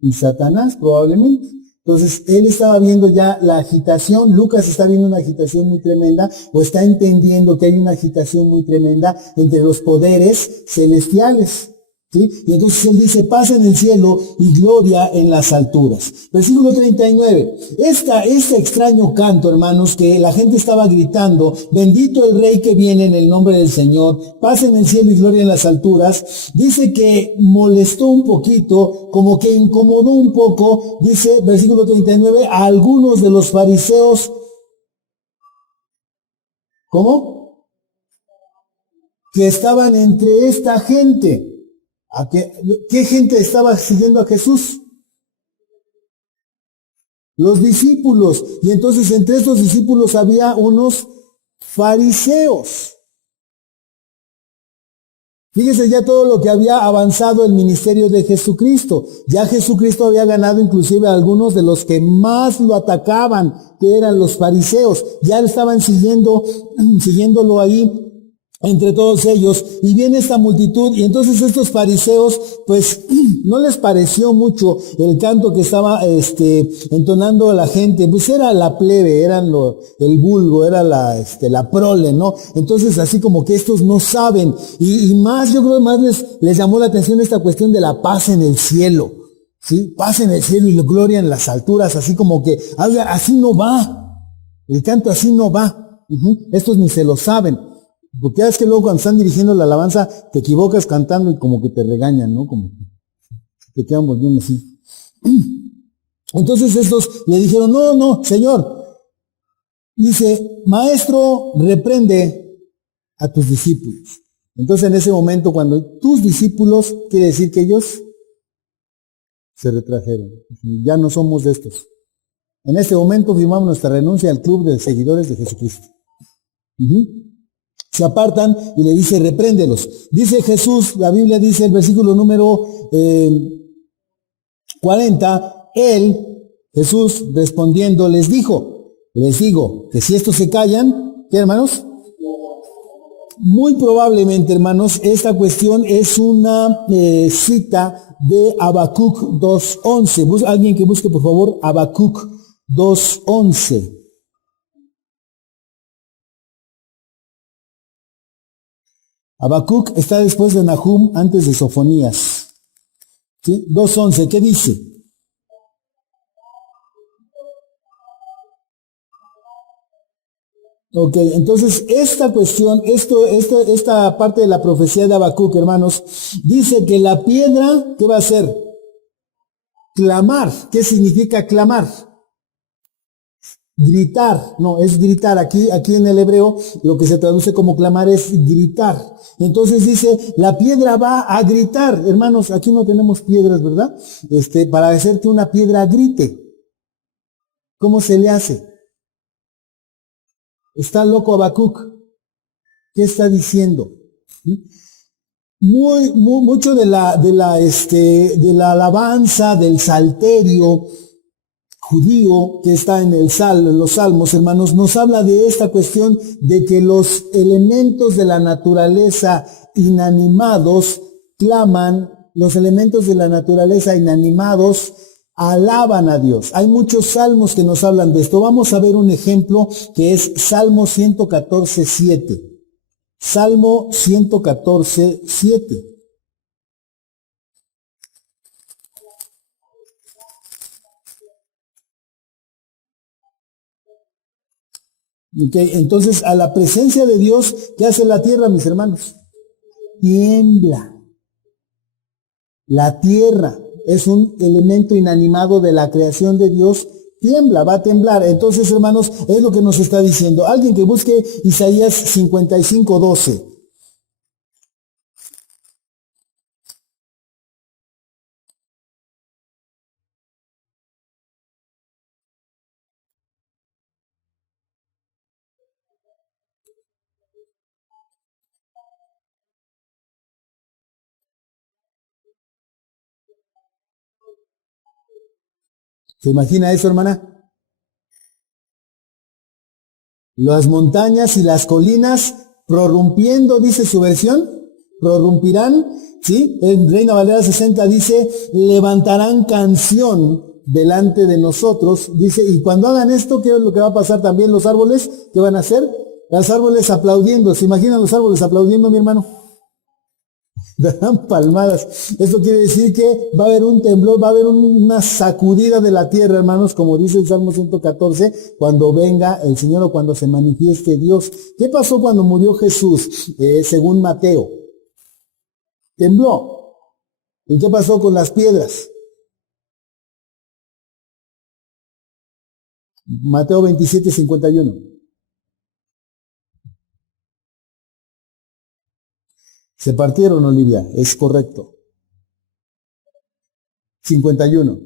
y Satanás probablemente. Entonces, él estaba viendo ya la agitación, Lucas está viendo una agitación muy tremenda, o está entendiendo que hay una agitación muy tremenda entre los poderes celestiales. ¿Sí? Y entonces él dice, paz en el cielo y gloria en las alturas. Versículo 39. Este extraño canto, hermanos, que la gente estaba gritando, bendito el Rey que viene en el nombre del Señor, paz en el cielo y gloria en las alturas, dice que molestó un poquito, como que incomodó un poco, dice, versículo 39, a algunos de los fariseos. ¿Cómo? que estaban entre esta gente. ¿Qué gente estaba siguiendo a Jesús? Los discípulos. Y entonces entre estos discípulos había unos fariseos. Fíjese ya todo lo que había avanzado el ministerio de Jesucristo. Ya Jesucristo había ganado inclusive a algunos de los que más lo atacaban, que eran los fariseos. Ya estaban siguiéndolo ahí entre todos ellos, y viene esta multitud, y entonces estos fariseos, pues, no les pareció mucho el canto que estaba, entonando la gente, pues era la plebe, el vulgo, era la prole, ¿no? Entonces, así como que estos no saben, y más, yo creo que más les llamó la atención esta cuestión de la paz en el cielo, ¿sí? Paz en el cielo y la gloria en las alturas, así como que, así no va, el canto así no va, estos ni se lo saben. Porque es que luego cuando están dirigiendo la alabanza, te equivocas cantando y como que te regañan, ¿no? Como que te quedan volviendo así. Entonces estos le dijeron, no, Señor. Dice, Maestro, reprende a tus discípulos. Entonces en ese momento, cuando tus discípulos, quiere decir que ellos se retrajeron. Ya no somos de estos. En este momento firmamos nuestra renuncia al club de seguidores de Jesucristo. Se apartan y le dice, repréndelos. Dice Jesús, la Biblia dice, el versículo número 40, Jesús respondiendo les digo que si estos se callan, ¿qué hermanos? Muy probablemente, hermanos, esta cuestión es una cita de Habacuc 2:11. Alguien que busque, por favor, Habacuc 2:11. Habacuc está después de Nahum, antes de Sofonías. ¿Sí? 2:11, ¿qué dice? Ok, entonces esta cuestión, esta parte de la profecía de Habacuc, hermanos, dice que la piedra, ¿qué va a hacer? Clamar. ¿Qué significa clamar? Gritar, no, es gritar. Aquí en el hebreo lo que se traduce como clamar es gritar. Entonces dice, la piedra va a gritar. Hermanos, aquí no tenemos piedras, ¿verdad? Para hacer que una piedra grite. ¿Cómo se le hace? Está loco Habacuc. ¿Qué está diciendo? Mucho de la alabanza, del salterio judío que está en los salmos, hermanos, nos habla de esta cuestión de que los elementos de la naturaleza inanimados claman, los elementos de la naturaleza inanimados alaban a Dios. Hay muchos salmos que nos hablan de esto. Vamos a ver un ejemplo que es Salmo 114:7. Salmo 114:7. Okay, entonces, a la presencia de Dios, ¿qué hace la tierra, mis hermanos? Tiembla. La tierra es un elemento inanimado de la creación de Dios, tiembla, va a temblar. Entonces, hermanos, es lo que nos está diciendo. Alguien que busque Isaías 55:12. ¿Se imagina eso, hermana? Las montañas y las colinas prorrumpiendo, dice su versión, prorrumpirán, ¿sí? En Reina Valera 60 dice, levantarán canción delante de nosotros, dice, y cuando hagan esto, ¿qué es lo que va a pasar también los árboles? ¿Qué van a hacer? Los árboles aplaudiendo. ¿Se imaginan los árboles aplaudiendo, mi hermano? Darán palmadas. Esto quiere decir que va a haber un temblor, va a haber una sacudida de la tierra, hermanos, como dice el Salmo 114, cuando venga el Señor o cuando se manifieste Dios. ¿Qué pasó cuando murió Jesús? Según Mateo. Tembló. ¿Y qué pasó con las piedras? Mateo 27:51. 51. Se partieron, Olivia, es correcto. 51.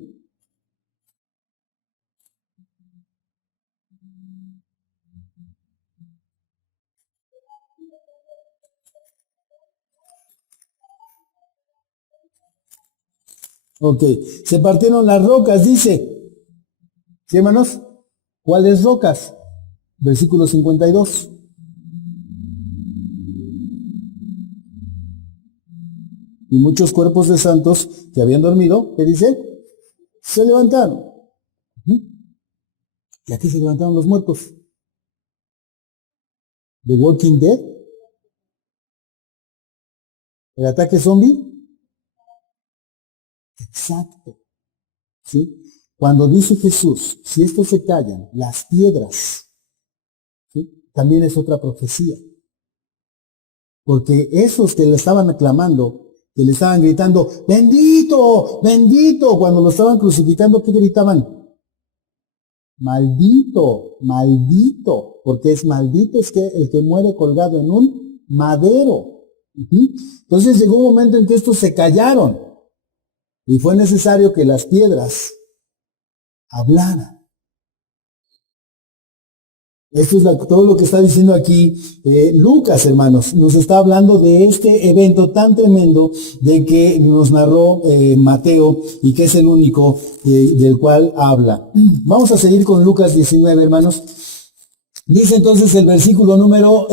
Ok, se partieron las rocas, dice. ¿Sí, hermanos? ¿Cuáles rocas? Versículo 52. Y muchos cuerpos de santos que habían dormido, ¿qué dice? Se levantaron. ¿Y aquí se levantaron los muertos? ¿The Walking Dead? ¿El ataque zombie? Exacto. ¿Sí? Cuando dice Jesús, si estos se callan, las piedras, ¿sí? También es otra profecía. Porque esos que le estaban aclamando, que le estaban gritando, bendito, bendito, cuando lo estaban crucificando, ¿qué gritaban? Maldito, maldito, porque es maldito es que el que muere colgado en un madero. Entonces llegó un momento en que estos se callaron y fue necesario que las piedras hablaran. Esto es todo lo que está diciendo aquí Lucas, hermanos. Nos está hablando de este evento tan tremendo de que nos narró Mateo y que es el único del cual habla. Vamos a seguir con Lucas 19, hermanos. Dice entonces el versículo número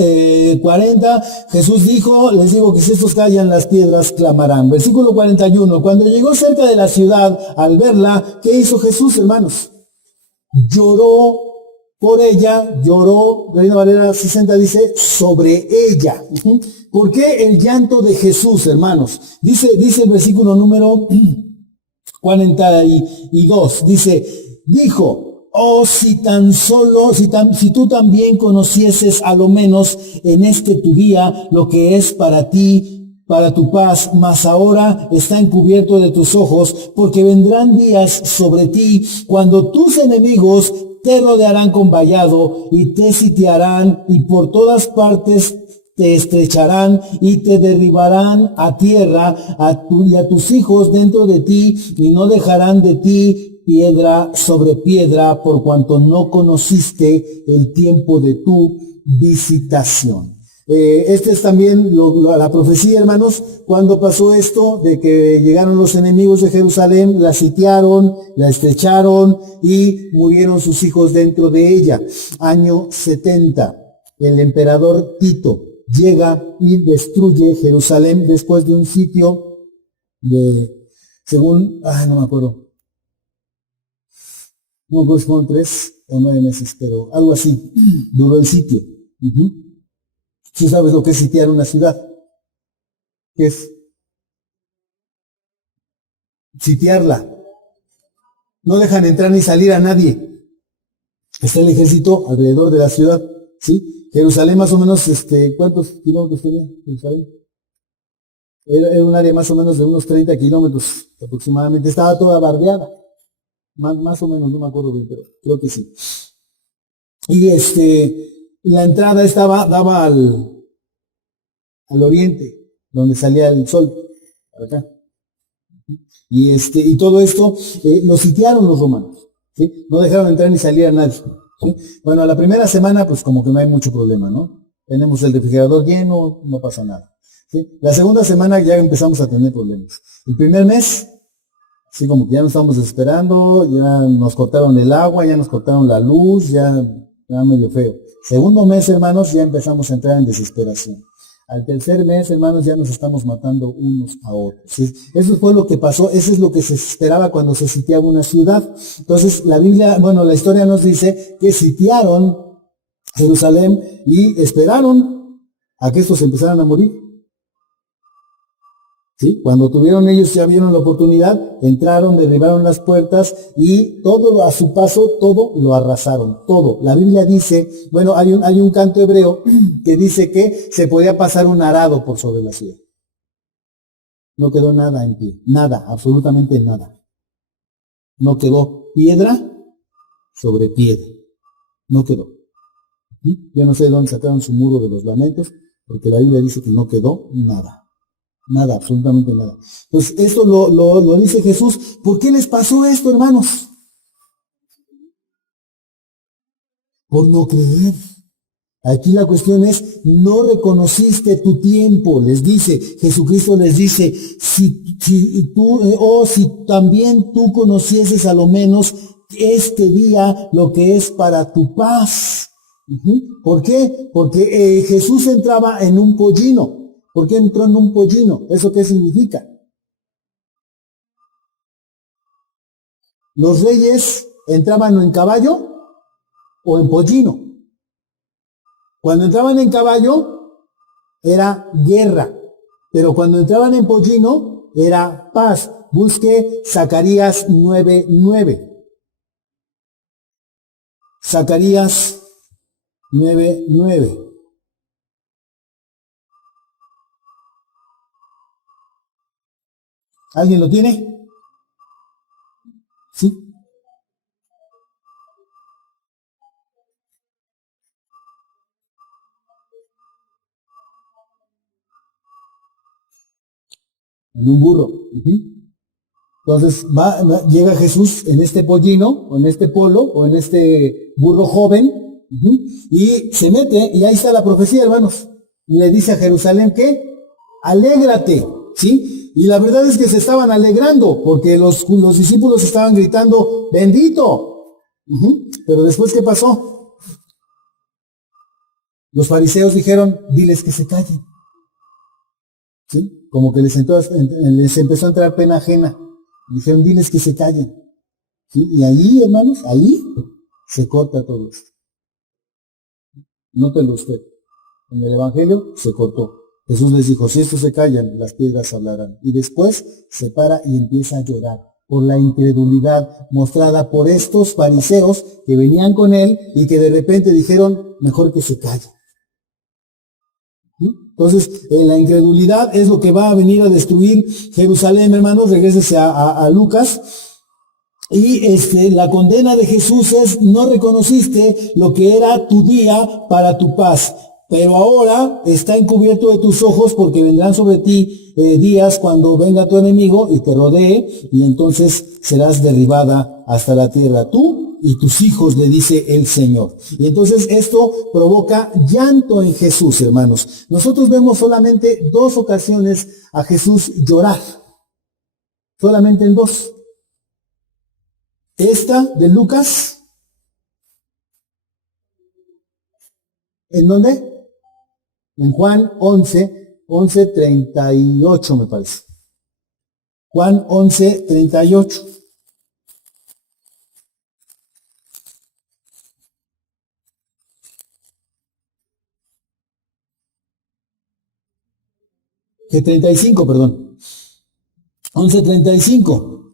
40, Jesús dijo, les digo que si estos callan, las piedras clamarán. Versículo 41, cuando llegó cerca de la ciudad, al verla, ¿qué hizo Jesús, hermanos? Lloró por ella, lloró, Reina Valera 60 dice, sobre ella. ¿Por qué el llanto de Jesús, hermanos? Dice el versículo número 42, dice, dijo, oh, si tú también conocieses a lo menos en este tu día lo que es para ti, para tu paz, mas ahora está encubierto de tus ojos, porque vendrán días sobre ti cuando tus enemigos te rodearán con vallado y te sitiarán y por todas partes te estrecharán y te derribarán a tierra y a tus hijos dentro de ti y no dejarán de ti piedra sobre piedra por cuanto no conociste el tiempo de tu visitación. Este es también la profecía, hermanos, cuando pasó esto de que llegaron los enemigos de Jerusalén, la sitiaron, la estrecharon y murieron sus hijos dentro de ella. Año 70, el emperador Tito llega y destruye Jerusalén después de un sitio de, según, no me acuerdo, no, pues fueron 3 o 9 meses, pero algo así, duró el sitio. ¿Tú sabes lo que es sitiar una ciudad? ¿Qué es? Sitiarla. No dejan entrar ni salir a nadie. Está el ejército alrededor de la ciudad, ¿sí? Jerusalén más o menos, ¿cuántos kilómetros tenía Jerusalén? Era un área más o menos de unos 30 kilómetros aproximadamente. Estaba toda bardeada. Más o menos, no me acuerdo bien, pero creo que sí. Y la entrada daba al oriente, donde salía el sol, para acá. Y todo esto lo sitiaron los romanos, ¿sí? No dejaron entrar ni salir a nadie, ¿sí? Bueno, a la primera semana, pues como que no hay mucho problema, ¿no? Tenemos el refrigerador lleno, no pasa nada, ¿sí? La segunda semana ya empezamos a tener problemas. El primer mes, así como que ya nos estamos desesperando, ya nos cortaron el agua, ya nos cortaron la luz, ya medio feo. Segundo mes, hermanos, ya empezamos a entrar en desesperación. Al tercer mes, hermanos, ya nos estamos matando unos a otros. ¿Sí? Eso fue lo que pasó, eso es lo que se esperaba cuando se sitiaba una ciudad. Entonces, la historia nos dice que sitiaron Jerusalén y esperaron a que estos empezaran a morir. ¿Sí? Cuando tuvieron ellos, ya vieron la oportunidad, entraron, derribaron las puertas y todo a su paso, todo lo arrasaron, todo. La Biblia dice, bueno, hay un canto hebreo que dice que se podía pasar un arado por sobre la ciudad. No quedó nada en pie, nada, absolutamente nada. No quedó piedra sobre piedra, no quedó. Yo no sé de dónde sacaron su muro de los lamentos, porque la Biblia dice que no quedó nada. Nada, absolutamente nada. Pues esto lo dice Jesús. ¿Por qué les pasó esto, hermanos? Por no creer. Aquí la cuestión es, no reconociste tu tiempo, les dice, Jesucristo les dice, si también tú conocieses a lo menos este día lo que es para tu paz. ¿Por qué? Porque Jesús entraba en un pollino. ¿Por qué entró en un pollino? ¿Eso qué significa? Los reyes entraban en caballo o en pollino. Cuando entraban en caballo era guerra, pero cuando entraban en pollino era paz. Busque Zacarías 9:9. Zacarías 9:9. ¿Alguien lo tiene? ¿Sí? En un burro. Entonces llega Jesús en este pollino, o en este polo, o en este burro joven, y se mete, y ahí está la profecía, hermanos. Y le dice a Jerusalén que, alégrate, ¿sí? Y la verdad es que se estaban alegrando, porque los discípulos estaban gritando, bendito. Pero después, ¿qué pasó? Los fariseos dijeron, diles que se callen. ¿Sí? Como que les empezó a entrar pena ajena. Dijeron, diles que se callen. ¿Sí? Y ahí, hermanos, ahí se corta todo esto. Nótelo usted. En el Evangelio se cortó. Jesús les dijo, si estos se callan, las piedras hablarán. Y después se para y empieza a llorar por la incredulidad mostrada por estos fariseos que venían con él y que de repente dijeron, mejor que se callen. Entonces, la incredulidad es lo que va a venir a destruir Jerusalén, hermanos. Regrésese a Lucas. Y la condena de Jesús es, no reconociste lo que era tu día para tu paz. Pero ahora está encubierto de tus ojos porque vendrán sobre ti días cuando venga tu enemigo y te rodee y entonces serás derribada hasta la tierra. Tú y tus hijos, le dice el Señor. Y entonces esto provoca llanto en Jesús, hermanos. Nosotros vemos solamente 2 ocasiones a Jesús llorar. Solamente en 2. Esta de Lucas. ¿En dónde? En Juan 11:38 me parece. Juan 11:38. Que 35, perdón. 11:35.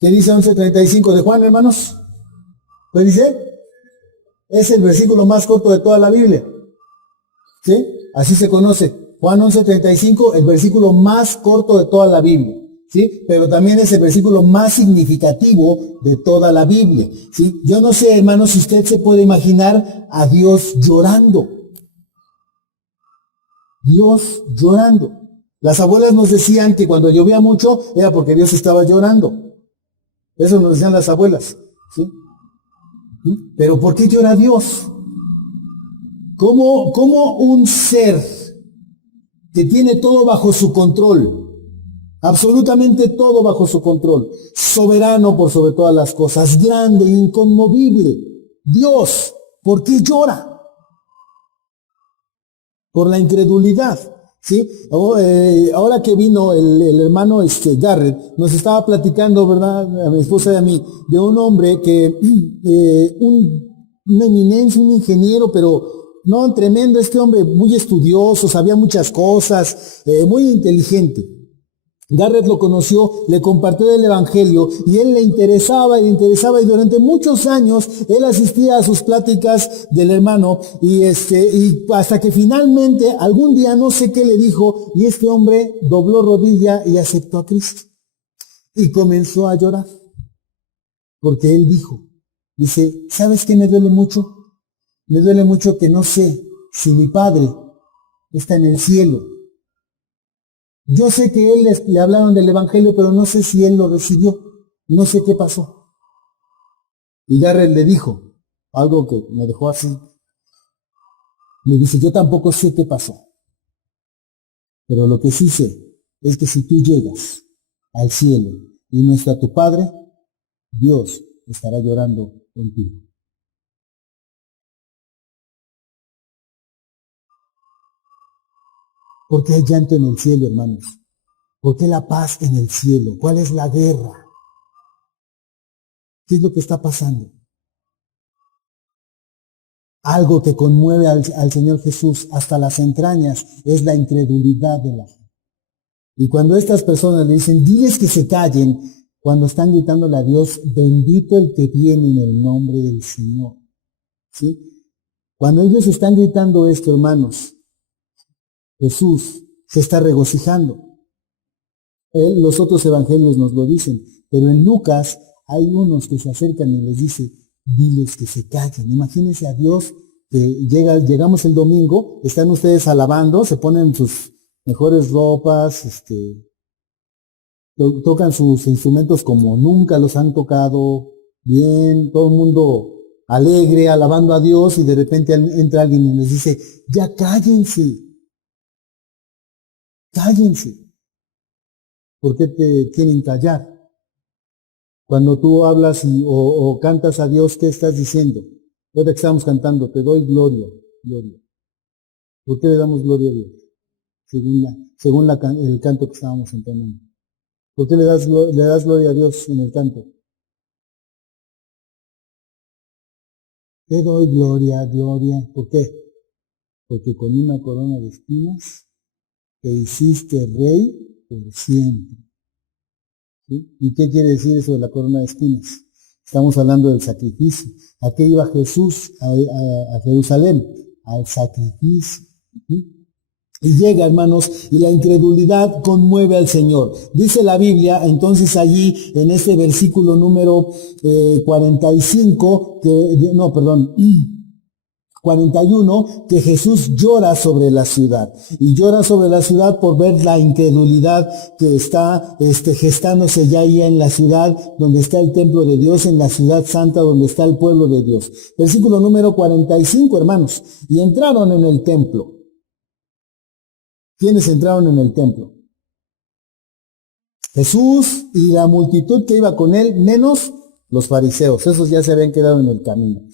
¿Qué dice 11:35 de Juan, hermanos? ¿Qué dice? Es el versículo más corto de toda la Biblia. ¿Sí? Así se conoce. Juan 11:35, el versículo más corto de toda la Biblia. ¿Sí? Pero también es el versículo más significativo de toda la Biblia. ¿Sí? Yo no sé, hermanos, si usted se puede imaginar a Dios llorando. Dios llorando. Las abuelas nos decían que cuando llovía mucho era porque Dios estaba llorando. Eso nos decían las abuelas. ¿Sí? Pero ¿por qué llora Dios? ¿Cómo un ser que tiene todo bajo su control, absolutamente todo bajo su control, soberano por sobre todas las cosas, grande, inconmovible, Dios, ¿por qué llora? Por la incredulidad. ¿Sí? Ahora que vino el hermano Garrett, nos estaba platicando, ¿verdad?, a mi esposa y a mí, de un hombre que, una eminencia, un ingeniero, pero no, tremendo, este hombre muy estudioso, sabía muchas cosas, muy inteligente. Garrett lo conoció, le compartió el Evangelio y él le interesaba y durante muchos años él asistía a sus pláticas del hermano y hasta que finalmente algún día no sé qué le dijo y este hombre dobló rodilla y aceptó a Cristo y comenzó a llorar porque él dice, ¿sabes qué me duele mucho? Me duele mucho que no sé si mi Padre está en el cielo Yo sé que él le hablaron del evangelio, pero no sé si él lo recibió. No sé qué pasó. Y Garrett le dijo algo que me dejó así. Me dice, yo tampoco sé qué pasó. Pero lo que sí sé es que si tú llegas al cielo y no está tu Padre, Dios estará llorando contigo. ¿Por qué hay llanto en el cielo, hermanos? ¿Por qué la paz en el cielo? ¿Cuál es la guerra? ¿Qué es lo que está pasando? Algo que conmueve al Señor Jesús hasta las entrañas es la incredulidad de la gente. Y cuando estas personas le dicen, diles que se callen, cuando están gritándole a Dios, bendito el que viene en el nombre del Señor. ¿Sí? Cuando ellos están gritando esto, hermanos, Jesús se está regocijando. Los otros evangelios nos lo dicen, pero en Lucas hay unos que se acercan y les dice, diles que se callen. Imagínense a Dios que llegamos el domingo, están ustedes alabando, se ponen sus mejores ropas, tocan sus instrumentos como nunca los han tocado, bien, todo el mundo alegre, alabando a Dios, y de repente entra alguien y les dice, ya cállense. Cállense. ¿Por qué te quieren callar? Cuando tú hablas o cantas a Dios, ¿qué estás diciendo? Ahora que estamos cantando, te doy gloria, gloria. ¿Por qué le damos gloria a Dios? Según el canto que estábamos entonando. ¿Por qué le das gloria a Dios en el canto? Te doy gloria, gloria. ¿Por qué? Porque con una corona de espinas te hiciste rey por siempre. ¿Sí? ¿Y qué quiere decir eso de la corona de espinas? Estamos hablando del sacrificio. ¿A qué iba Jesús a Jerusalén? Al sacrificio. ¿Sí? Y llega, hermanos, y la incredulidad conmueve al Señor. Dice la Biblia, entonces allí, en este versículo número 41, que Jesús llora sobre la ciudad. Y llora sobre la ciudad por ver la incredulidad que está gestándose ya ahí en la ciudad, donde está el templo de Dios, en la ciudad santa, donde está el pueblo de Dios. Versículo número 45, hermanos. Y entraron en el templo. ¿Quiénes entraron en el templo? Jesús y la multitud que iba con él, menos los fariseos. Esos ya se habían quedado en el camino.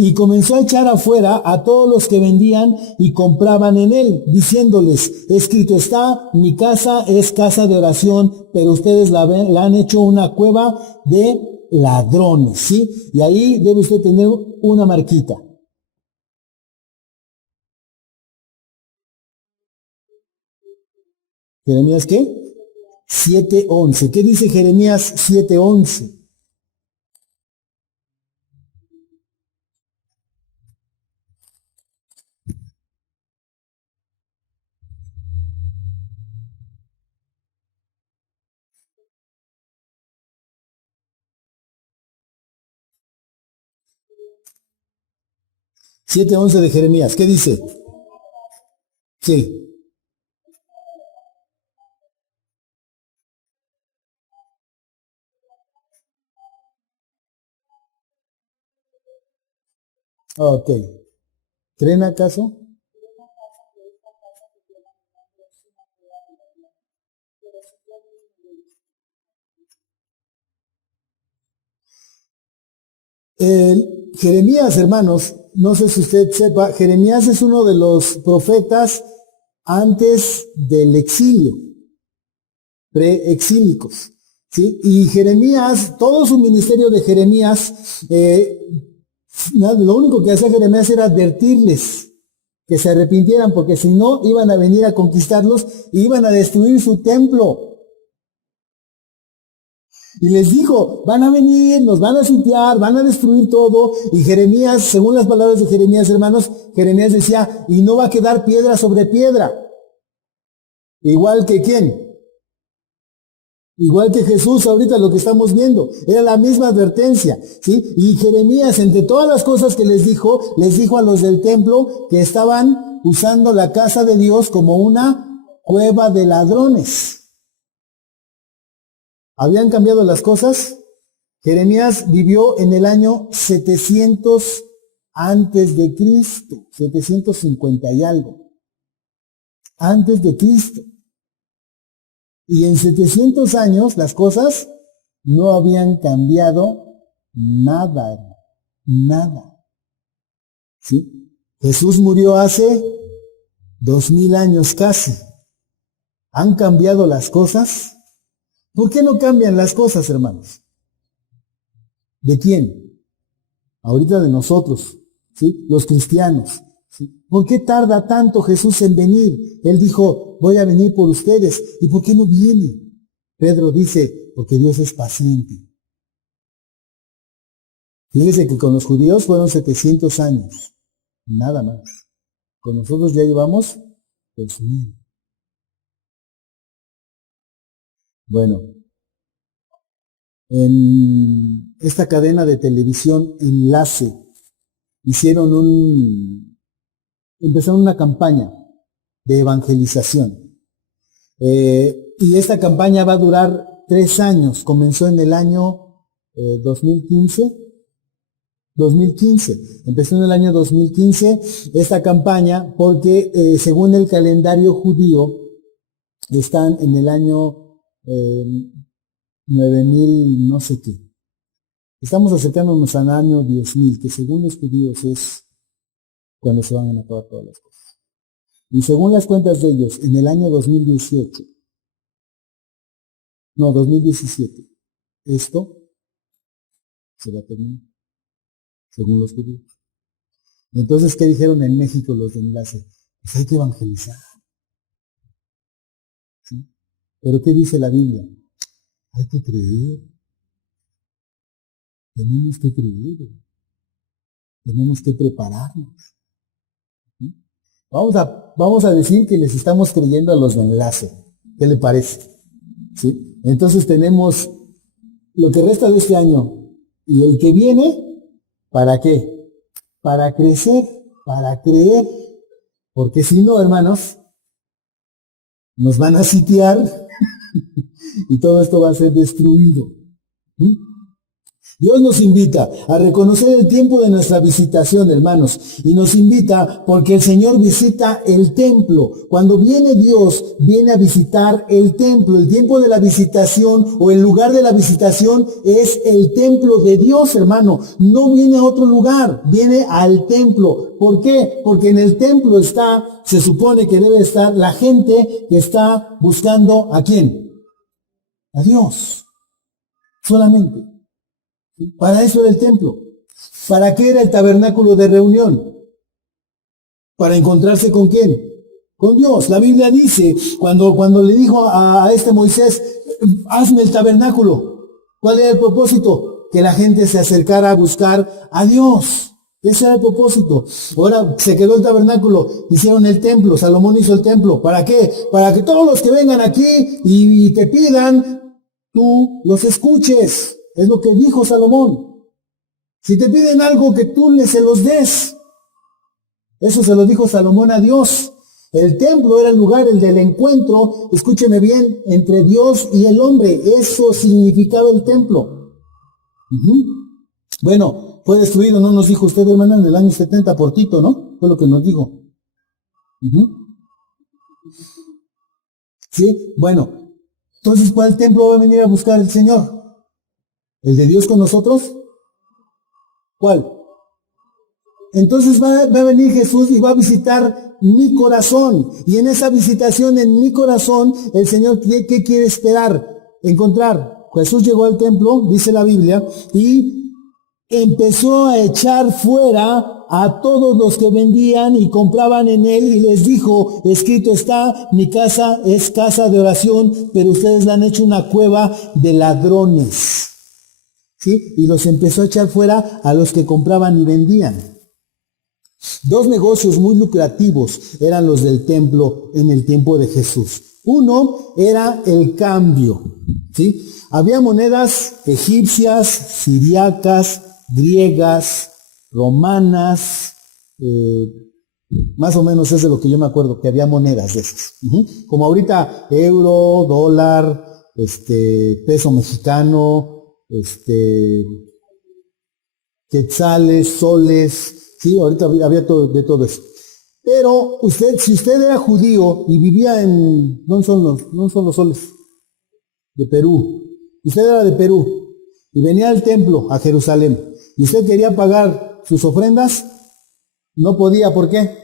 Y comenzó a echar afuera a todos los que vendían y compraban en él, diciéndoles, escrito está, mi casa es casa de oración, pero ustedes la han hecho una cueva de ladrones, ¿sí? Y ahí debe usted tener una marquita. ¿Jeremías qué? 7:11. ¿Qué dice Jeremías 7:11? Siete once de Jeremías. ¿Qué dice? Sí. Ok. ¿Creen acaso? Jeremías, hermanos, no sé si usted sepa, Jeremías es uno de los profetas antes del exilio, preexílicos, ¿sí? Y Jeremías, todo su ministerio de Jeremías, lo único que hacía Jeremías era advertirles que se arrepintieran, porque si no, iban a venir a conquistarlos y iban a destruir su templo. Y les dijo, van a venir, nos van a sitiar, van a destruir todo. Y Jeremías, según las palabras de Jeremías, hermanos, Jeremías decía, y no va a quedar piedra sobre piedra. Igual que ¿quién? Igual que Jesús ahorita lo que estamos viendo. Era la misma advertencia, ¿sí? Y Jeremías, entre todas las cosas que les dijo a los del templo que estaban usando la casa de Dios como una cueva de ladrones. ¿Habían cambiado las cosas? Jeremías vivió en el año 700 antes de Cristo, 750 y algo, antes de Cristo. Y en 700 años las cosas no habían cambiado nada, hermano, nada. ¿Sí? Jesús murió hace 2000 años casi. ¿Han cambiado las cosas? ¿Por qué no cambian las cosas, hermanos? ¿De quién? Ahorita de nosotros, ¿sí? Los cristianos. ¿Sí? ¿Por qué tarda tanto Jesús en venir? Él dijo, voy a venir por ustedes. ¿Y por qué no viene? Pedro dice, porque Dios es paciente. Fíjese que con los judíos fueron 700 años, nada más. Con nosotros ya llevamos 2000. Bueno, en esta cadena de televisión Enlace empezaron una campaña de evangelización. Y esta campaña va a durar 3 años. Comenzó en el año 2015. Empezó en el año 2015 esta campaña porque según el calendario judío están en el año 9000 no sé qué. Estamos acercándonos al año 10.000, que según los judíos es cuando se van a acabar todas las cosas. Y según las cuentas de ellos, en el año 2017, esto se va a terminar, según los judíos. Entonces, ¿qué dijeron en México los de Enlace? Pues hay que evangelizar. ¿Sí? ¿Pero qué dice la Biblia? Hay que creer. Tenemos que creer. Tenemos que prepararnos. ¿Sí? Vamos a decir que les estamos creyendo a los de Enlace. ¿Qué le parece? ¿Sí? Entonces tenemos lo que resta de este año y el que viene, ¿para qué? Para crecer, para creer. Porque si no, hermanos, nos van a sitiar y todo esto va a ser destruido. ¿Sí? Dios nos invita a reconocer el tiempo de nuestra visitación, hermanos, y nos invita porque el Señor visita el templo. Cuando viene Dios, viene a visitar el templo. El tiempo de la visitación o el lugar de la visitación es el templo de Dios, hermano. No viene a otro lugar, viene al templo. ¿Por qué? Porque en el templo se supone que debe estar la gente que está buscando ¿a quién? A Dios. Solamente. Para eso era el templo. ¿Para qué era el tabernáculo de reunión? Para encontrarse ¿con quién? Con Dios. La Biblia dice, cuando le dijo a este Moisés, hazme el tabernáculo. ¿Cuál era el propósito? Que la gente se acercara a buscar a Dios. Ese era el propósito. Ahora se quedó el tabernáculo, hicieron el templo, Salomón hizo el templo. ¿Para qué? Para que todos los que vengan aquí y te pidan, tú los escuches. Es lo que dijo Salomón. Si te piden algo, que tú se los des. Eso se lo dijo Salomón a Dios. El templo era el lugar, el del encuentro, escúcheme bien, entre Dios y el hombre. Eso significaba el templo. Bueno, fue destruido, ¿no? Nos dijo usted, hermana, en el año 70 por Tito, ¿no? Fue lo que nos dijo. Sí, bueno. Entonces, ¿cuál templo va a venir a buscar el Señor? ¿El de Dios con nosotros? ¿Cuál? Entonces va a venir Jesús y va a visitar mi corazón. Y en esa visitación en mi corazón, el Señor, ¿qué quiere encontrar? Jesús llegó al templo, dice la Biblia, y empezó a echar fuera a todos los que vendían y compraban en él y les dijo, escrito está, mi casa es casa de oración, pero ustedes la han hecho una cueva de ladrones. ¿Sí? Y los empezó a echar fuera a los que compraban y vendían. 2 negocios muy lucrativos eran los del templo en el tiempo de Jesús. Uno era el cambio. ¿Sí? Había monedas egipcias, siriacas, griegas, romanas, Más o menos es de lo que yo me acuerdo, que había monedas de esas. Como ahorita euro, dólar, peso mexicano, quetzales, soles, sí, ahorita había de todo eso. Pero si usted era judío y vivía en, no son los soles, de Perú, usted era de Perú y venía al templo a Jerusalén y usted quería pagar sus ofrendas, no podía. ¿Por qué?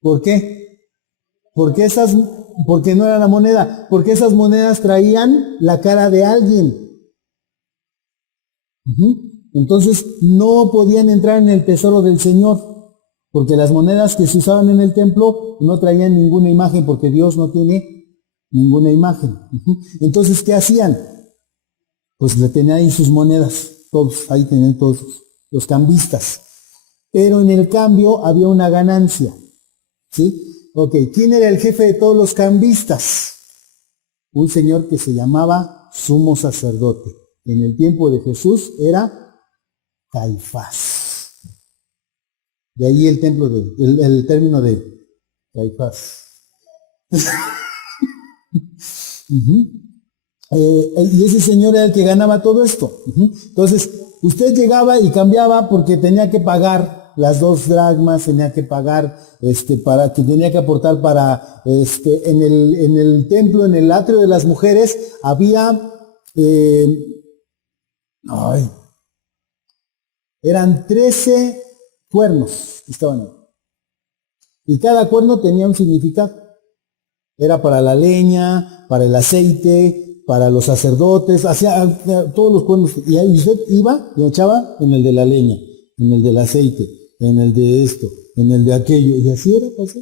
¿Por qué? Porque no era la moneda, porque esas monedas traían la cara de alguien. Entonces no podían entrar en el tesoro del Señor, porque las monedas que se usaban en el templo no traían ninguna imagen, porque Dios no tiene ninguna imagen. Entonces, ¿qué hacían? Pues le tenían ahí sus monedas, todos, ahí tenían todos los cambistas. Pero en el cambio había una ganancia, ¿sí? Ok, ¿quién era el jefe de todos los cambistas? Un señor que se llamaba sumo sacerdote. En el tiempo de Jesús era Caifás. De ahí el término de Caifás. Y ese señor era el que ganaba todo esto. Entonces, usted llegaba y cambiaba porque tenía que pagar las 2 dracmas, tenía que pagar, tenía que aportar para, en el templo, en el atrio de las mujeres, había, eran 13 cuernos que estaban ahí. Y cada cuerno tenía un significado. Era para la leña, para el aceite, para los sacerdotes, hacía todos los cuernos. Y ahí usted iba y echaba en el de la leña, en el del aceite, en el de esto, en el de aquello. Y así era, pasó.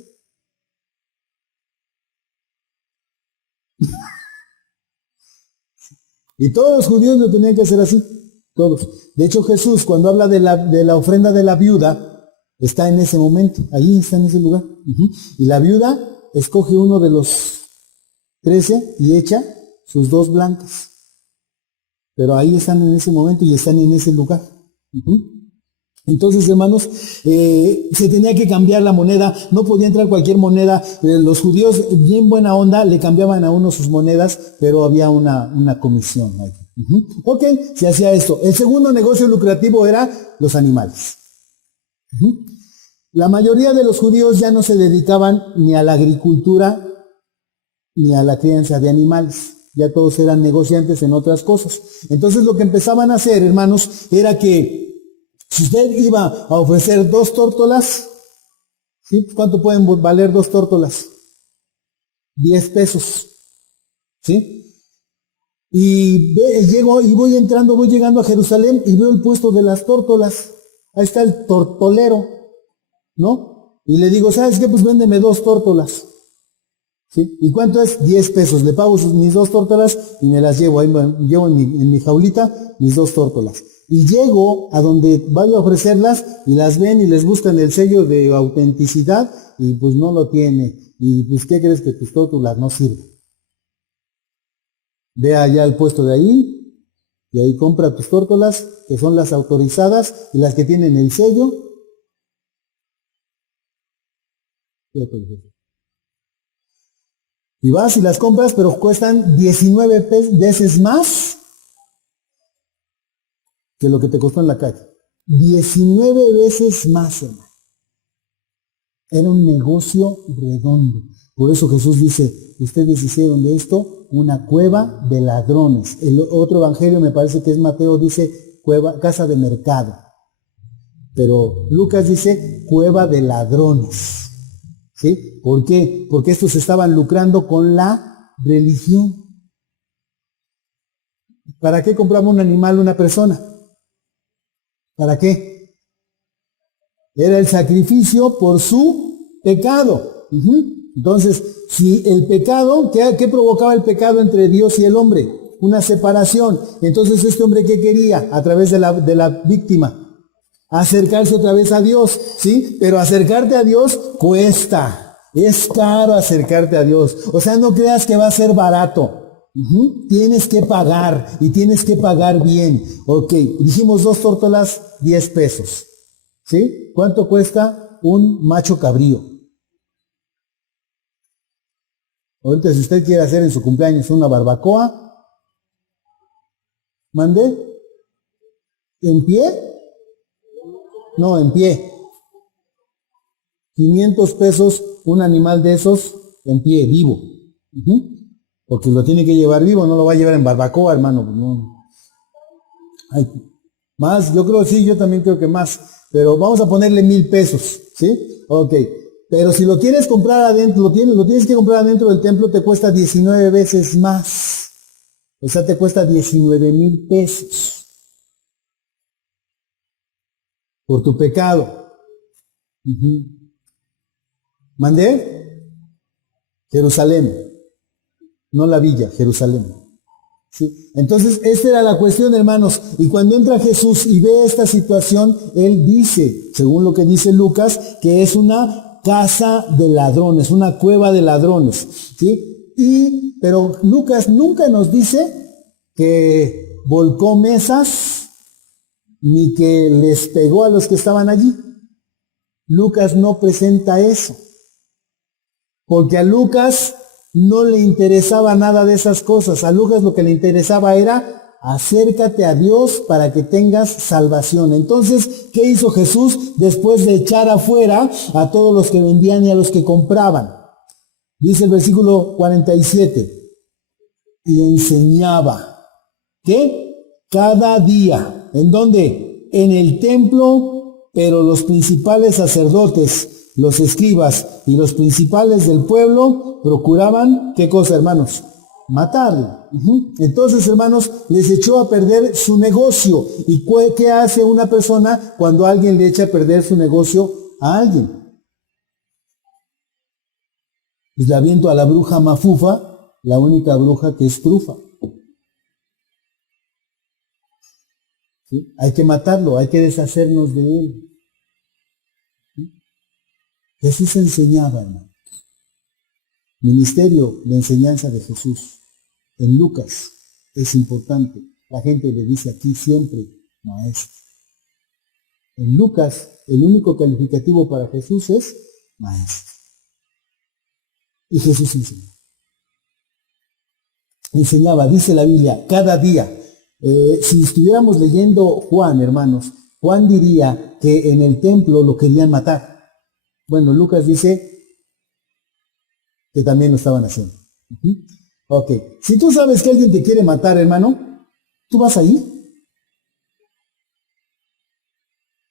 Y todos los judíos lo tenían que hacer así. Todos. De hecho, Jesús, cuando habla de la ofrenda de la viuda, está en ese momento, ahí está en ese lugar. Y la viuda escoge uno de los 13 y echa sus 2 blancas. Pero ahí están en ese momento y están en ese lugar. Entonces, hermanos, se tenía que cambiar la moneda, no podía entrar cualquier moneda. Los judíos, bien buena onda, le cambiaban a uno sus monedas, pero había una comisión ahí. Ok, se hacía esto. El segundo negocio lucrativo era los animales. La mayoría de los judíos ya no se dedicaban ni a la agricultura ni a la crianza de animales. Ya todos eran negociantes en otras cosas. Entonces lo que empezaban a hacer, hermanos, era que si usted iba a ofrecer 2 tórtolas, ¿sí? ¿Cuánto pueden valer 2 tórtolas? 10 pesos. ¿Sí? Y voy llegando a Jerusalén y veo el puesto de las tórtolas. Ahí está el tortolero, ¿no? Y le digo, ¿sabes qué? Pues véndeme 2 tórtolas. ¿Sí? ¿Y cuánto es? 10 pesos. Le pago mis 2 tórtolas y me las llevo. Ahí llevo en mi jaulita mis 2 tórtolas. Y llego a donde vaya a ofrecerlas y las ven y les buscan el sello de autenticidad y pues no lo tiene. Y pues, ¿qué crees? Que tus tórtolas no sirven. Ve allá al puesto de ahí y ahí compra tus tórtolas, que son las autorizadas y las que tienen el sello. Y vas y las compras, pero cuestan 19 veces más que lo que te costó en la calle. 19 veces más, hermano. Era un negocio redondo. Por eso Jesús dice, ustedes hicieron de esto una cueva de ladrones. El otro evangelio, me parece que es Mateo, dice casa de mercado. Pero Lucas dice cueva de ladrones. ¿Sí? ¿Por qué? Porque estos estaban lucrando con la religión. ¿Para qué compraba un animal una persona? ¿Para qué? Era el sacrificio por su pecado. Entonces, si el pecado, ¿qué provocaba el pecado entre Dios y el hombre? Una separación. Entonces, este hombre, ¿qué quería? A través de la víctima. Acercarse otra vez a Dios, ¿sí? Pero acercarte a Dios cuesta. Es caro acercarte a Dios. O sea, no creas que va a ser barato. Tienes que pagar y tienes que pagar bien. Ok, dijimos 2 tórtolas, 10 pesos. ¿Sí? ¿Cuánto cuesta un macho cabrío? Ahorita si usted quiere hacer en su cumpleaños una barbacoa, ¿mande? ¿En pie? No, en pie. 500 pesos un animal de esos en pie, vivo. Porque lo tiene que llevar vivo, no lo va a llevar en barbacoa, hermano. No. Ay, más, yo creo, sí, yo también creo que más. Pero vamos a ponerle 1,000 pesos, ¿sí? Ok. Pero si lo quieres comprar adentro, lo tienes que comprar adentro del templo, te cuesta 19 veces más. O sea, te cuesta 19,000 pesos. Por tu pecado. ¿Mandé? Jerusalén. No la villa, Jerusalén. ¿Sí? Entonces, esta era la cuestión, hermanos. Y cuando entra Jesús y ve esta situación, él dice, según lo que dice Lucas, que es una casa de ladrones, una cueva de ladrones. ¿Sí? Pero Lucas nunca nos dice que volcó mesas, ni que les pegó a los que estaban allí. Lucas no presenta eso. Porque a Lucas no le interesaba nada de esas cosas. A Lucas lo que le interesaba era acércate a Dios para que tengas salvación. Entonces, ¿qué hizo Jesús después de echar afuera a todos los que vendían y a los que compraban? Dice el versículo 47. Y enseñaba. ¿Qué? Cada día. ¿En dónde? En el templo, pero los principales sacerdotes, los escribas y los principales del pueblo procuraban, ¿qué cosa, hermanos? Matarle. Entonces, hermanos, les echó a perder su negocio. ¿Y qué hace una persona cuando alguien le echa a perder su negocio a alguien? Pues le aviento a la bruja mafufa, la única bruja que es trufa. ¿Sí? Hay que matarlo, hay que deshacernos de él. Jesús enseñaba, hermano. Ministerio de enseñanza de Jesús. En Lucas es importante. La gente le dice aquí siempre, maestro. En Lucas, el único calificativo para Jesús es maestro. Y Jesús enseñó. Enseñaba, dice la Biblia, cada día. Si estuviéramos leyendo Juan, hermanos, Juan diría que en el templo lo querían matar. Bueno, Lucas dice que también lo estaban haciendo. Ok. Si tú sabes que alguien te quiere matar, hermano, ¿tú vas ahí?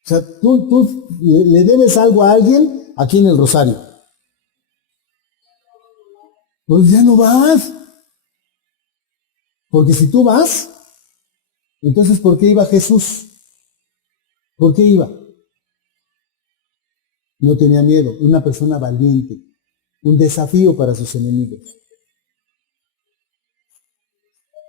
O sea, tú le debes algo a alguien aquí en el Rosario. Pues ya no vas. Porque si tú vas, entonces ¿por qué iba Jesús? ¿Por qué iba? No tenía miedo, una persona valiente, un desafío para sus enemigos.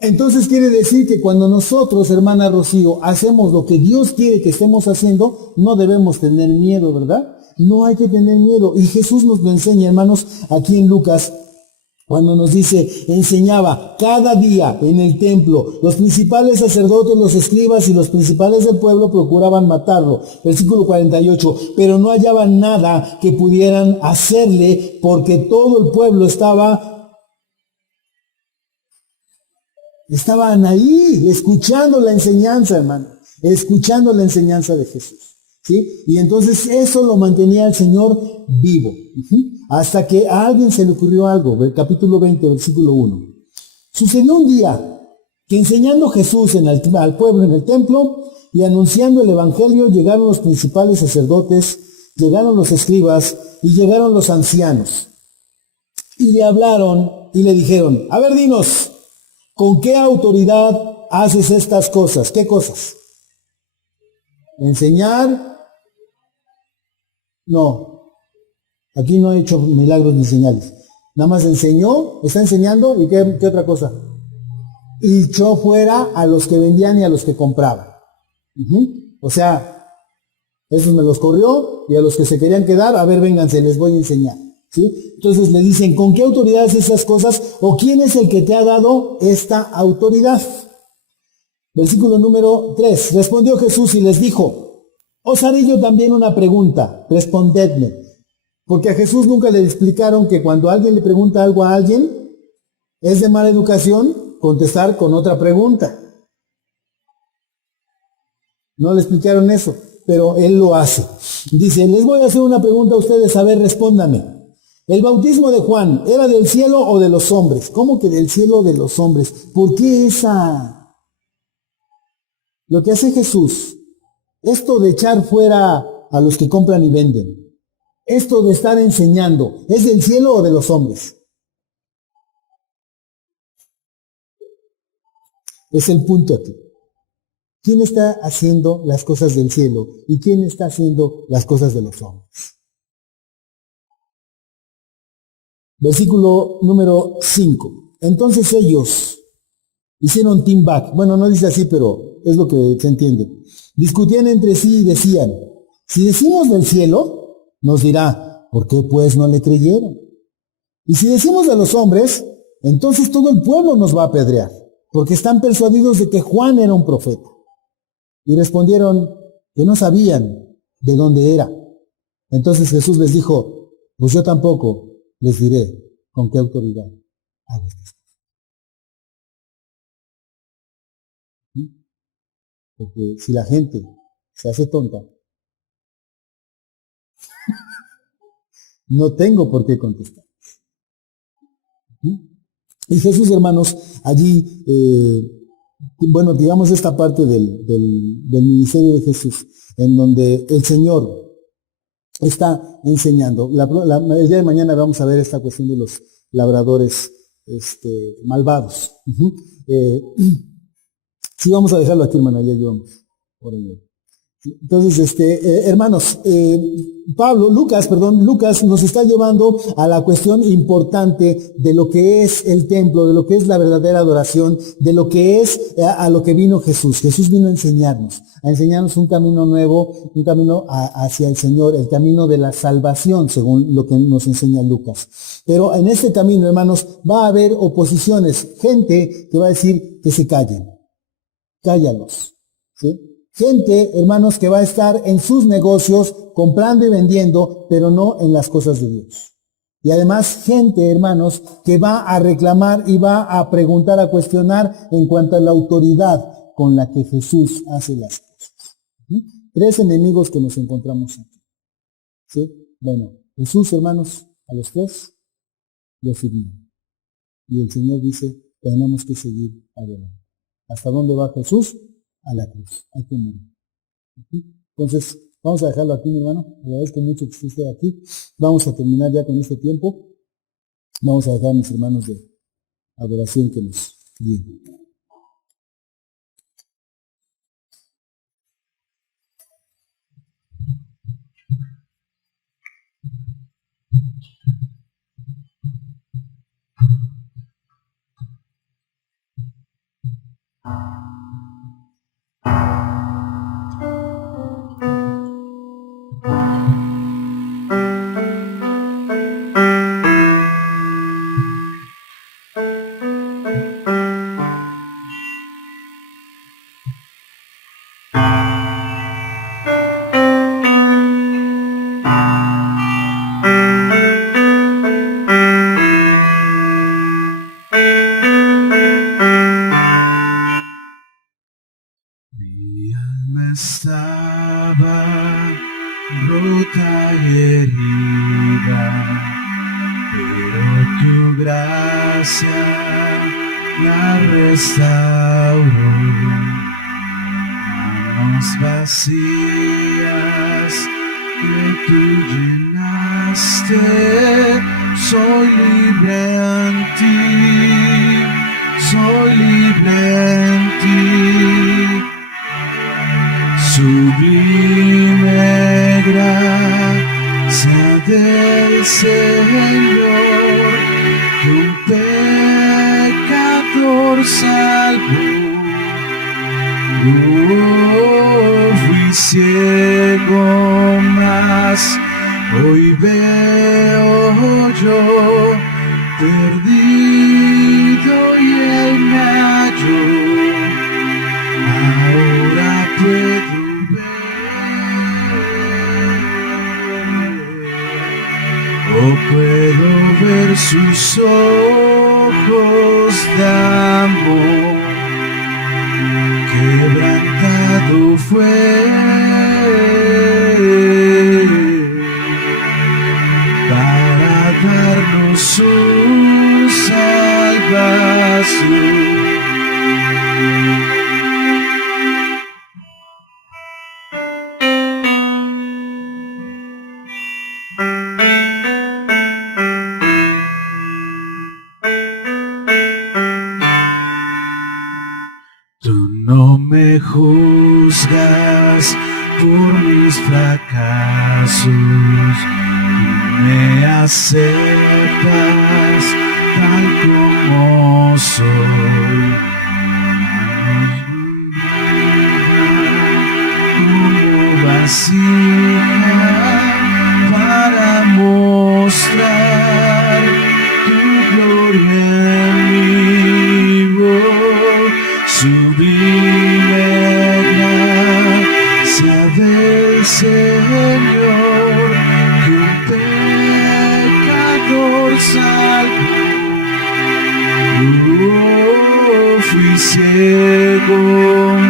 Entonces quiere decir que cuando nosotros, hermana Rocío, hacemos lo que Dios quiere que estemos haciendo, no debemos tener miedo, ¿verdad? No hay que tener miedo. Y Jesús nos lo enseña, hermanos, aquí en Lucas, cuando nos dice, enseñaba cada día en el templo, los principales sacerdotes, los escribas y los principales del pueblo procuraban matarlo. Versículo 48, pero no hallaban nada que pudieran hacerle porque todo el pueblo estaban ahí, escuchando la enseñanza, hermano, escuchando la enseñanza de Jesús. ¿Sí? Y entonces eso lo mantenía el Señor vivo. Hasta que a alguien se le ocurrió algo, capítulo 20, versículo 1. Sucedió un día que enseñando Jesús al pueblo en el templo y anunciando el evangelio, llegaron los principales sacerdotes, llegaron los escribas y llegaron los ancianos. Y le hablaron y le dijeron, a ver, dinos, ¿con qué autoridad haces estas cosas? ¿Qué cosas? ¿Enseñar? No, aquí no he hecho milagros ni señales. Nada más enseñó, está enseñando, ¿y qué otra cosa? Y echó fuera a los que vendían y a los que compraban. O sea, esos me los corrió, y a los que se querían quedar, a ver, vénganse, les voy a enseñar. ¿Sí? Entonces le dicen, ¿con qué autoridad haces esas cosas? ¿O quién es el que te ha dado esta autoridad? Versículo número 3. Respondió Jesús y les dijo, Os haré yo también una pregunta, respondedme. Porque a Jesús nunca le explicaron que cuando alguien le pregunta algo a alguien, es de mala educación contestar con otra pregunta. No le explicaron eso, pero él lo hace. Dice, les voy a hacer una pregunta a ustedes, a ver, respóndame. ¿El bautismo de Juan era del cielo o de los hombres? ¿Cómo que del cielo o de los hombres? ¿Por qué esa? Lo que hace Jesús, esto de echar fuera a los que compran y venden, esto de estar enseñando, ¿es del cielo o de los hombres? Es el punto aquí. ¿Quién está haciendo las cosas del cielo y quién está haciendo las cosas de los hombres? Versículo número 5. Entonces ellos hicieron team back. Bueno, no dice así, pero es lo que se entiende. Discutían entre sí y decían, si decimos del cielo, nos dirá, ¿por qué pues no le creyeron? Y si decimos de los hombres, entonces todo el pueblo nos va a apedrear, porque están persuadidos de que Juan era un profeta. Y respondieron que no sabían de dónde era. Entonces Jesús les dijo, pues yo tampoco les diré con qué autoridad hago estas cosas. Porque si la gente se hace tonta, no tengo por qué contestar. Y Jesús, hermanos, allí, bueno, digamos esta parte del ministerio de Jesús, en donde el Señor está enseñando. El día de mañana vamos a ver esta cuestión de los labradores malvados. Sí, vamos a dejarlo aquí, hermano, ya llevamos por ahí. Entonces, hermanos, Lucas nos está llevando a la cuestión importante de lo que es el templo, de lo que es la verdadera adoración, de lo que es a lo que vino Jesús. Jesús vino a enseñarnos un camino nuevo, un camino hacia el Señor, el camino de la salvación, según lo que nos enseña Lucas. Pero en este camino, hermanos, va a haber oposiciones, gente que va a decir que se callen. Cállalos, ¿sí? Gente, hermanos, que va a estar en sus negocios comprando y vendiendo, pero no en las cosas de Dios. Y además gente, hermanos, que va a reclamar y va a preguntar, a cuestionar en cuanto a la autoridad con la que Jesús hace las cosas. ¿Sí? 3 enemigos que nos encontramos aquí. ¿Sí? Bueno, Jesús, hermanos, a los 3 los eliminó. Y el Señor dice, tenemos que seguir adelante. ¿Hasta dónde va Jesús? A la cruz. Hay que morir. Entonces, vamos a dejarlo aquí, mi hermano. Agradezco mucho que esté aquí. Vamos a terminar ya con este tiempo. Vamos a dejar a mis hermanos de adoración que nos guíen. Estaba rota y herida, pero tu gracia la restauró. Manos vacías que tú llenaste, soy libre en ti, soy libre en ti. Sublime gracia del Señor, que un pecador salvó. Fui ciego, mas hoy veo yo, perdido y él me halló. Ahora puedo ver tus ojos de amor, quebrantado fue para darnos su salvación. No me juzgas por mis fracasos, tú me aceptas tal como soy. Como vasija para mostrar tu gloria en mi voz. Sublime gracia del Señor, que un pecador salvó. Fui ciego,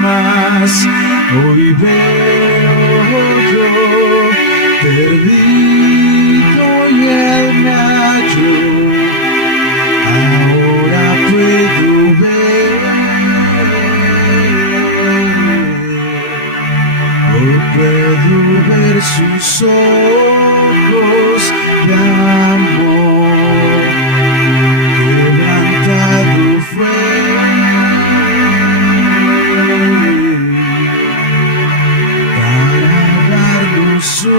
mas hoy veo yo, perdido y Él me halló. Ahora puedo ver, puedo ver sus ojos de amor, quebrantado fue para darnos su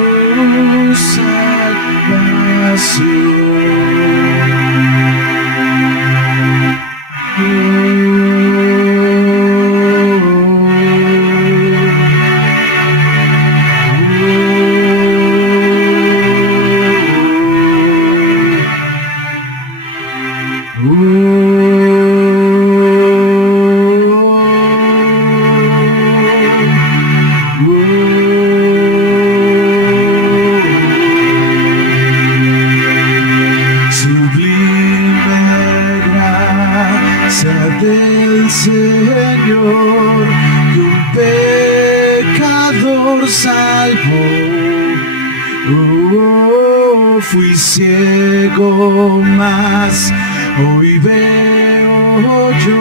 del Señor, que un pecador salvó. Fui ciego, mas hoy veo yo,